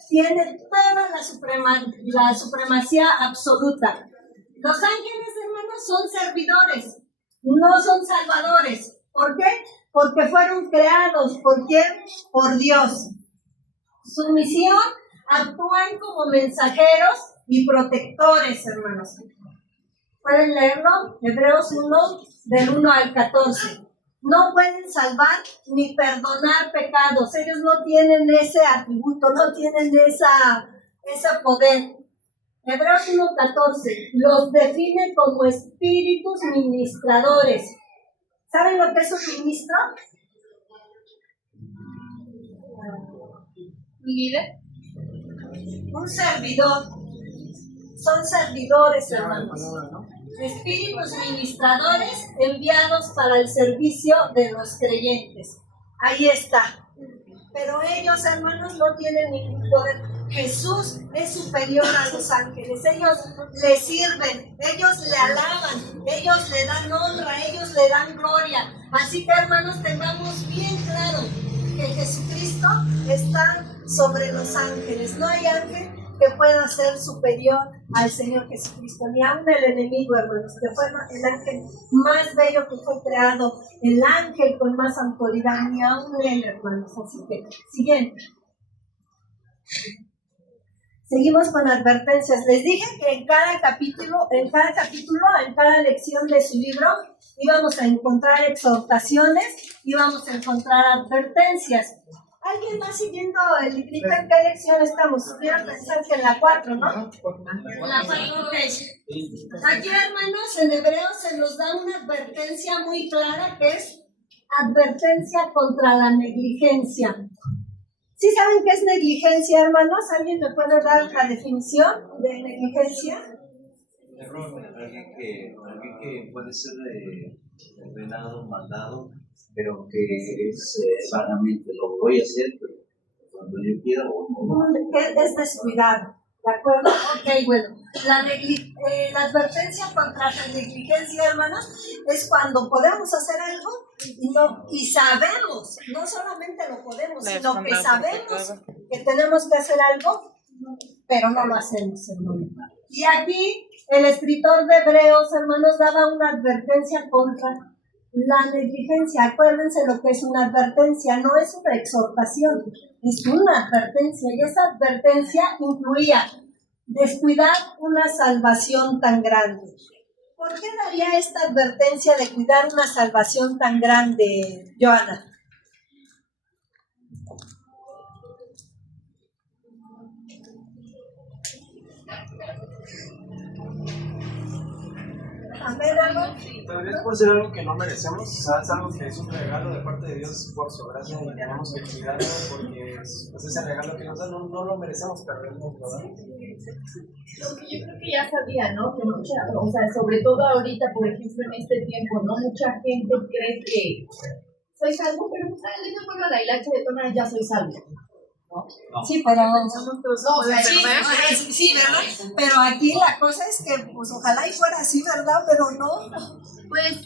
tiene toda la supremacía absoluta. Los ángeles, hermanos, son servidores, no son salvadores. ¿Por qué? Porque fueron creados. ¿Por quién? Por Dios. Su misión, actúan como mensajeros y protectores, hermanos. ¿Pueden leerlo? Hebreos 1, del 1 al 14. No pueden salvar ni perdonar pecados. Ellos no tienen ese atributo, no tienen ese poder. Hebreos 1:14 los define como espíritus ministradores. ¿Saben lo que es un ministro? ¿Un líder? Un servidor. Son servidores, hermanos. Espíritus ministradores enviados para el servicio de los creyentes. Ahí está. Pero ellos, hermanos, no tienen ningún poder. Jesús es superior a los ángeles. Ellos le sirven, ellos le alaban, ellos le dan honra, ellos le dan gloria. Así que, hermanos, tengamos bien claro que Jesucristo está sobre los ángeles. No hay ángel que pueda ser superior al Señor Jesucristo, ni aún el enemigo, hermanos, que fue el ángel más bello que fue creado, el ángel con más autoridad, ni aún él, hermanos. Así que, siguiente. Seguimos con advertencias. Les dije que en cada capítulo, en cada lección de su libro, íbamos a encontrar exhortaciones, íbamos a encontrar advertencias. ¿Alguien va siguiendo el librito? ¿En qué lección estamos? Quiero pensar que en la 4, ¿no? En la 4, ok. Aquí, hermanos, en Hebreos se nos da una advertencia muy clara, que es advertencia contra la negligencia. ¿Sí saben qué es negligencia, hermanos? ¿Alguien me puede dar la definición de negligencia? Alguien que puede ser ordenado, mandado, pero que es vanamente, lo voy a hacer, pero cuando yo quiera o no. ¿Qué es descuidado? ¿De acuerdo? Ok, bueno. La advertencia contra la negligencia, hermanos, es cuando podemos hacer algo y sabemos, no solamente lo podemos, sino que sabemos que tenemos que hacer algo, pero no lo hacemos, hermanos. Y aquí el escritor de Hebreos, hermanos, daba una advertencia contra la negligencia. Acuérdense lo que es una advertencia, no es una exhortación, es una advertencia. Y esa advertencia incluía descuidar una salvación tan grande. ¿Por qué daría esta advertencia de cuidar una salvación tan grande, Joana? Tal vez por ser algo que no merecemos, o sea, es algo que es un regalo de parte de Dios por su gracia y tenemos que cuidarlo porque pues, ese regalo que nos da no lo merecemos, pero Él nos lo da. Lo que yo creo que ya sabía, ¿no? Que mucha, o sea, sobre todo ahorita, por ejemplo, en este tiempo, ¿no? Mucha gente cree que soy salvo, pero pues, le pongo la hilacha de tona, ya soy salvo. No. Sí, pero sí, ¿verdad? Pero aquí la cosa es que, pues ojalá y fuera así, ¿verdad? Pero no. Pues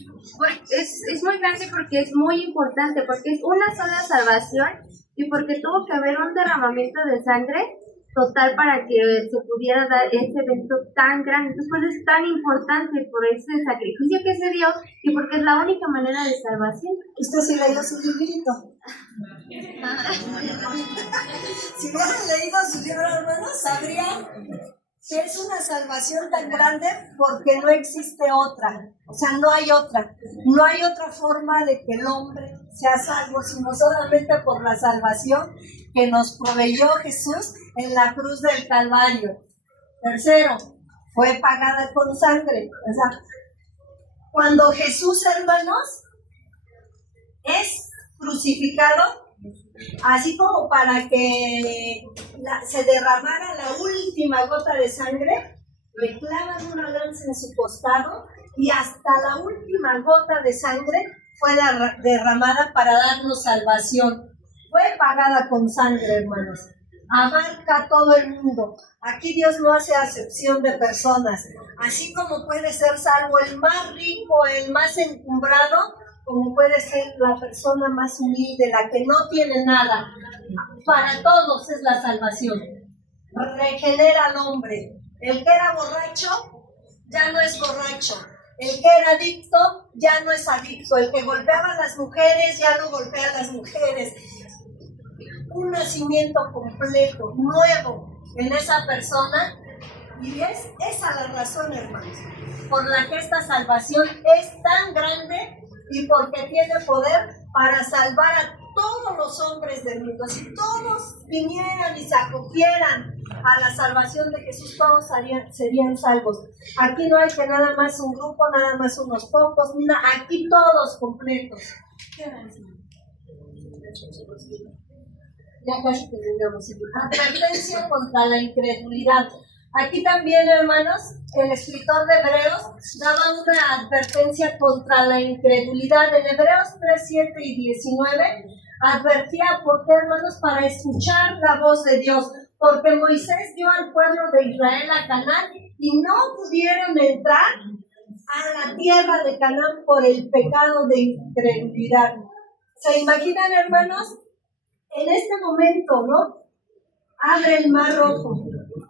es muy grande porque es muy importante, porque es una sola salvación y porque tuvo que haber un derramamiento de sangre total para que se pudiera dar ese evento tan grande. Entonces, pues es tan importante por ese sacrificio que se dio y porque es la única manera de salvación. Usted sí leyó su librito. Si hubieran leído su libro, hermanos, sabrían que es una salvación tan grande porque no existe otra, o sea, no hay otra forma de que el hombre sea salvo, sino solamente por la salvación que nos proveyó Jesús en la cruz del Calvario. Tercero, fue pagada con sangre, o sea, cuando Jesús, hermanos, es crucificado, así como para que se derramara la última gota de sangre, le clavan una lanza en su costado y hasta la última gota de sangre fue derramada para darnos salvación. Fue pagada con sangre, hermanos. Abarca todo el mundo. Aquí Dios no hace acepción de personas. Así como puede ser salvo el más rico, el más encumbrado, como puede ser la persona más humilde, la que no tiene nada. Para todos es la salvación. Regenera al hombre. El que era borracho, ya no es borracho. El que era adicto, ya no es adicto. El que golpeaba a las mujeres, ya no golpea a las mujeres. Un nacimiento completo, nuevo en esa persona. Y es esa la razón, hermanos, por la que esta salvación es tan grande y porque tiene poder para salvar a todos los hombres del mundo. Si todos vinieran y se acogieran a la salvación de Jesús, todos serían salvos. Aquí no hay que nada más un grupo, nada más unos pocos, aquí todos completos. Ya casi terminamos. Advertencia contra la incredulidad. Aquí también, hermanos, el escritor de Hebreos daba una advertencia contra la incredulidad. En Hebreos 3, 7 y 19 advertía por qué, hermanos, para escuchar la voz de Dios. Porque Moisés dio al pueblo de Israel a Canaán y no pudieron entrar a la tierra de Canaán por el pecado de incredulidad. ¿Se imaginan, hermanos? En este momento, ¿no? Abre el mar rojo,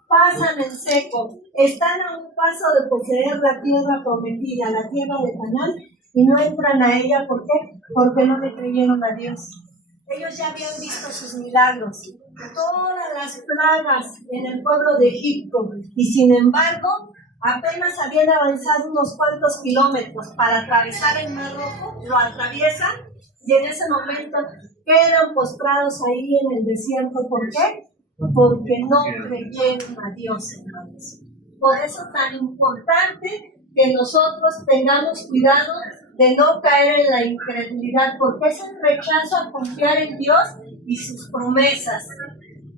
pasan en seco, están a un paso de poseer la tierra prometida, la tierra de Canaán, y no entran a ella. ¿Por qué? Porque no le creyeron a Dios. Ellos ya habían visto sus milagros, todas las plagas en el pueblo de Egipto, y sin embargo, apenas habían avanzado unos cuantos kilómetros para atravesar el mar rojo, lo atraviesan, y en ese momento quedan postrados ahí en el desierto. ¿Por qué? Porque no creyeron a Dios, hermanos. Por eso tan importante que nosotros tengamos cuidado de no caer en la incredulidad, porque es el rechazo a confiar en Dios y sus promesas.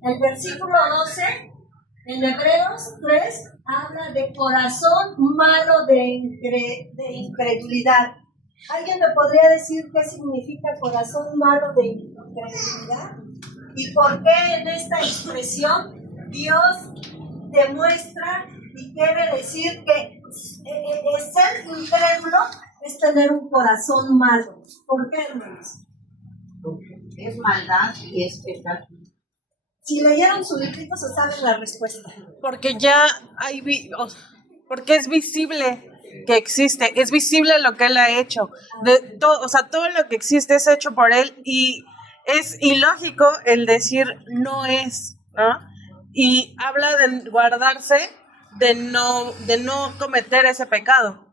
El versículo 12, en Hebreos 3, habla de corazón malo de incredulidad. ¿Alguien me podría decir qué significa corazón malo de incredulidad? ¿Y por qué en esta expresión Dios demuestra y quiere decir que ser incrédulo es tener un corazón malo? ¿Por qué, hermanos? Es maldad y es pecado. Si leyeron su librito se sabe la respuesta. Porque ya porque es visible que existe, es visible lo que él ha hecho. Todo lo que existe es hecho por él y es ilógico el decir no es, ¿no? Y habla de guardarse, de no cometer ese pecado.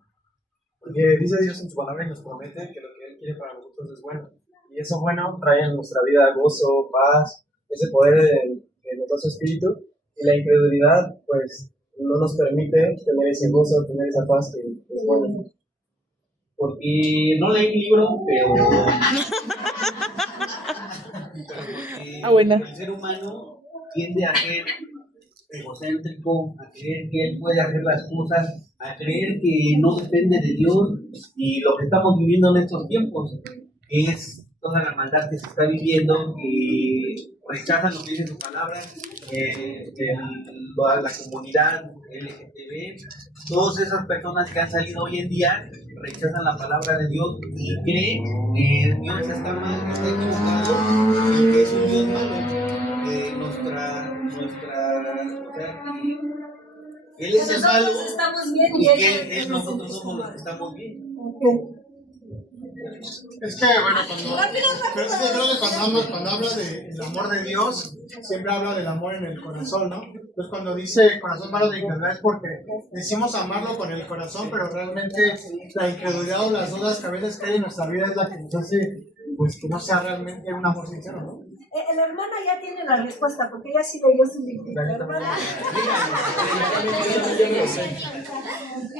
Porque dice Dios en su palabra y nos promete que lo que Él quiere para nosotros es bueno. Y eso bueno trae en nuestra vida gozo, paz, ese poder en nuestro espíritu. Y la incredulidad, pues, no nos permite tener ese gozo, tener esa paz que es buena. Porque no leí mi libro, pero Bueno. El ser humano tiende a ser egocéntrico, a creer que él puede hacer las cosas, a creer que no depende de Dios, y lo que estamos viviendo en estos tiempos es toda la maldad que se está viviendo, que rechazan lo que dice su palabra, la comunidad LGTB, todas esas personas que han salido hoy en día rechazan la palabra de Dios y creen que Dios está mal, que está equivocado y que es un Dios malo. Él es el malo estamos bien y que nosotros somos los que estamos bien. Okay. Es que, bueno, cuando habla del amor de Dios, siempre habla del amor en el corazón, ¿no? Entonces, cuando dice corazón malo de incredulidad es porque decimos amarlo con el corazón, pero realmente la incredulidad o las dudas que a veces caen en nuestra vida es la que nos hace, pues, que no sea realmente un amor sincero, ¿no? La hermana ya tiene la respuesta, porque ella sí leyó su libro. La hermana.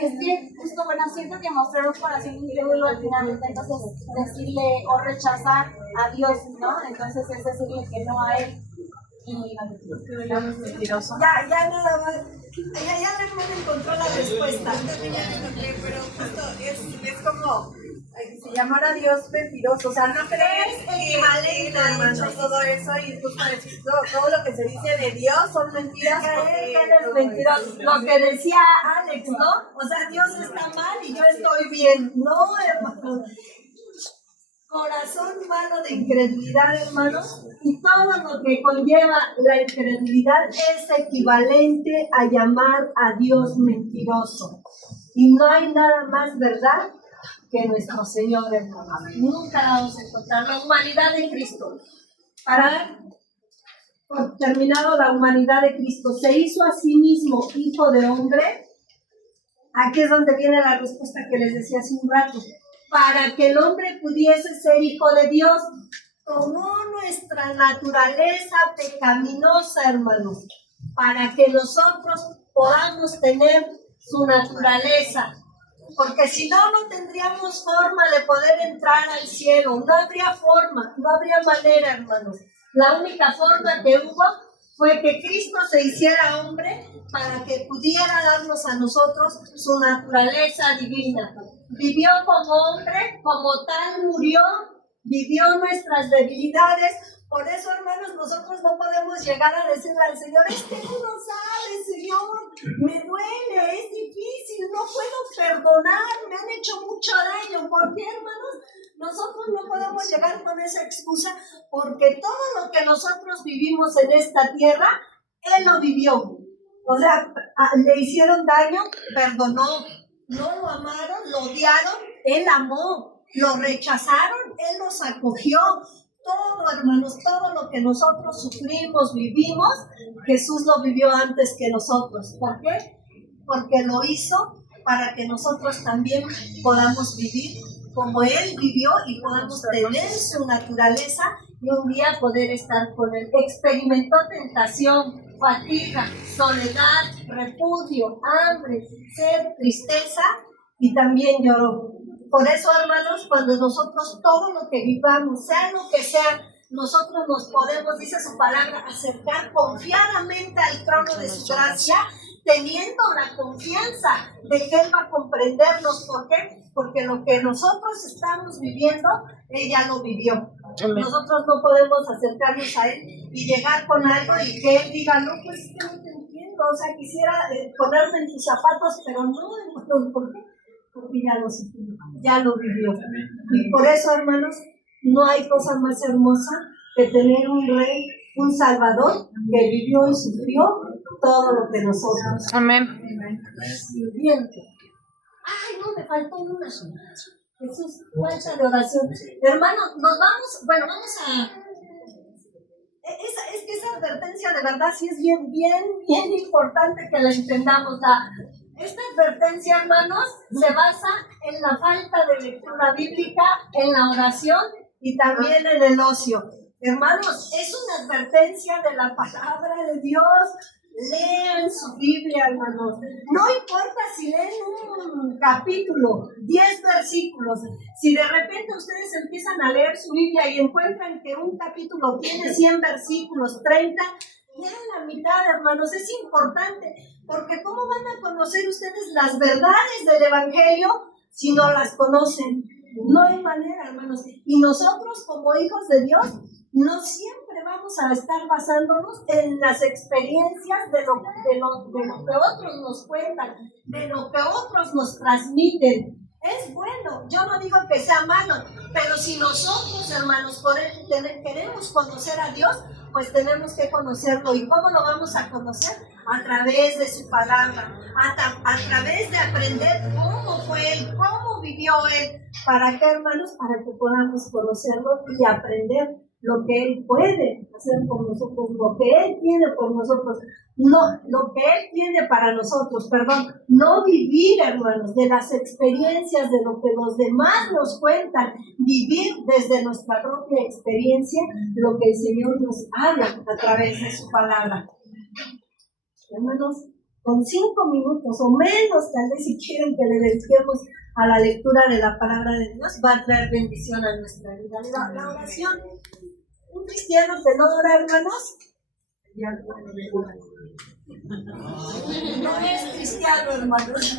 Es bien, justo, bueno, siento que mostrar un corazón incrédulo finalmente, entonces decirle o rechazar a Dios, ¿no? Entonces es decirle que no a Él. Y ya nada más. Ya la hermana encontró la respuesta. Pero justo es como se llamara Dios mentiroso, o sea, no crees equivalente a todo eso y justo decir todo lo que se dice de Dios son mentiras. Que es mentiroso. Lo que decía Alex, ¿no? O sea, Dios está mal y yo estoy bien. No, hermano. Corazón malo de incredulidad, hermanos, y todo lo que conlleva la incredulidad es equivalente a llamar a Dios mentiroso. Y no hay nada más verdad que nuestro Señor, hermanos. Nunca vamos a encontrar la humanidad de Cristo. Para dar por terminado la humanidad de Cristo, se hizo a sí mismo hijo de hombre. Aquí es donde viene la respuesta que les decía hace un rato. Para que el hombre pudiese ser hijo de Dios, tomó nuestra naturaleza pecaminosa, hermanos, para que nosotros podamos tener su naturaleza. Porque si no, no tendríamos forma de poder entrar al cielo. No habría forma, no habría manera, hermanos. La única forma que hubo fue que Cristo se hiciera hombre para que pudiera darnos a nosotros su naturaleza divina. Vivió como hombre, como tal murió, vivió nuestras debilidades. Por eso, hermanos, nosotros no podemos llegar a decirle al Señor, es que tú no sabes, Señor, me duele, es difícil, no puedo perdonar, me han hecho mucho daño. ¿Por qué, hermanos? Nosotros no podemos llegar con esa excusa porque todo lo que nosotros vivimos en esta tierra, Él lo vivió. O sea, le hicieron daño, perdonó. No lo amaron, lo odiaron, Él amó. Lo rechazaron, Él los acogió. Todo, hermanos, todo lo que nosotros sufrimos, vivimos, Jesús lo vivió antes que nosotros. ¿Por qué? Porque lo hizo para que nosotros también podamos vivir como Él vivió y podamos tener su naturaleza y un día poder estar con Él. Experimentó tentación, fatiga, soledad, repudio, hambre, sed, tristeza y también lloró. Por eso, hermanos, cuando nosotros todo lo que vivamos, sea lo que sea, nosotros nos podemos, dice su palabra, acercar confiadamente al trono de su gracia, teniendo la confianza de que Él va a comprendernos. ¿Por qué? Porque lo que nosotros estamos viviendo, ella lo vivió. Nosotros no podemos acercarnos a Él y llegar con algo y que Él diga, no, pues es que no te entiendo, o sea, quisiera ponerme en tus zapatos, pero no, hermanos, ¿por qué? Porque ya lo vivió. Y por eso, hermanos, no hay cosa más hermosa que tener un rey, un salvador que vivió y sufrió todo lo que nosotros. Amén. Sirviente. Ay, no, me faltó una. Jesús, falta de oración. Hermanos, vamos a... Es que esa advertencia de verdad sí es bien importante que la entendamos. Esta advertencia, hermanos, se basa en la falta de lectura bíblica, en la oración y también en el ocio. Hermanos, es una advertencia de la palabra de Dios. Lean su Biblia, hermanos. No importa si leen un capítulo, 10 versículos. Si de repente ustedes empiezan a leer su Biblia y encuentran que un capítulo tiene 100 versículos, 30, lean la mitad, hermanos. Es importante, porque ¿cómo van a conocer ustedes las verdades del Evangelio si no las conocen? No hay manera, hermanos. Y nosotros, como hijos de Dios, no siempre vamos a estar basándonos en las experiencias de lo que otros nos cuentan, de lo que otros nos transmiten. Es bueno, yo no digo que sea malo, pero si nosotros, hermanos, por él queremos conocer a Dios, pues tenemos que conocerlo. ¿Y cómo lo vamos a conocer? a través de su palabra, a través de aprender cómo fue Él, cómo vivió Él. ¿Para qué, hermanos? Para que podamos conocerlo y aprender lo que Él puede hacer por nosotros, lo que Él tiene por nosotros, no, lo que Él tiene para nosotros, no vivir, hermanos, de las experiencias, de lo que los demás nos cuentan, vivir desde nuestra propia experiencia lo que el Señor nos habla a través de su palabra. Hermanos, con 5 minutos o menos, tal vez si quieren que le dediquemos a la lectura de la palabra de Dios, va a traer bendición a nuestra vida. La oración, un cristiano que no ora, hermanos, no es cristiano, hermanos.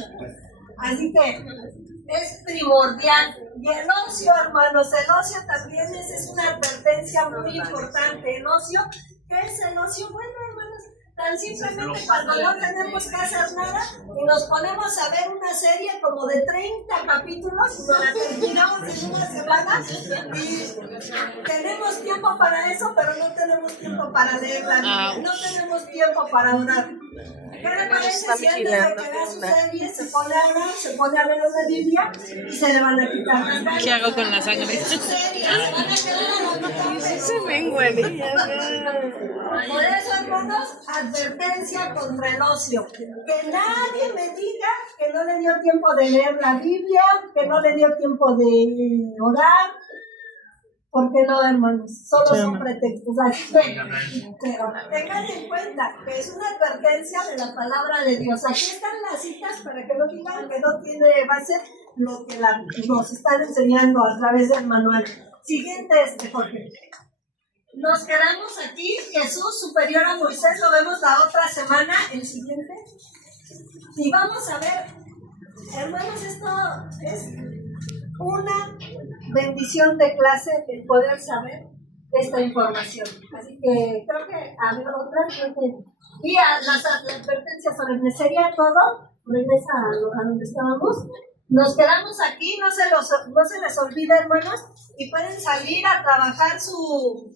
Así que es primordial. Y el ocio, hermanos, el ocio también es una advertencia muy importante. El ocio, ¿qué es el ocio? Bueno, hermanos, tan simplemente cuando no tenemos que hacer nada y nos ponemos a ver una serie como de 30 capítulos y nos la terminamos en una semana y tenemos tiempo para eso, pero no tenemos tiempo para leer la Biblia, no tenemos tiempo para orar. ¿Qué le parece si antes de que vea su serie se pone a orar, se pone a ver la Biblia y se le van a quitar las ganas? ¿Qué hago con la sangre? Se van a quedar Se me enguarilla. Por eso, hermanos, advertencia contra el ocio. Que nadie me diga que no le dio tiempo de leer la Biblia, que no le dio tiempo de orar. Porque no, hermanos, solo son pretextos. Así que, pero tengan en cuenta que es una advertencia de la palabra de Dios. Aquí están las citas para que no digan que no tiene base lo que nos están enseñando a través del manual. Siguiente, Jorge. Nos quedamos aquí, Jesús superior a Moisés, lo vemos la otra semana, el siguiente. Y vamos a ver, hermanos, esto es una bendición de clase el poder saber esta información. Así que creo que había otras, y a las advertencias sobre sería todo, regresa a donde estábamos. Nos quedamos aquí, no se les olvide, hermanos, y pueden salir a trabajar su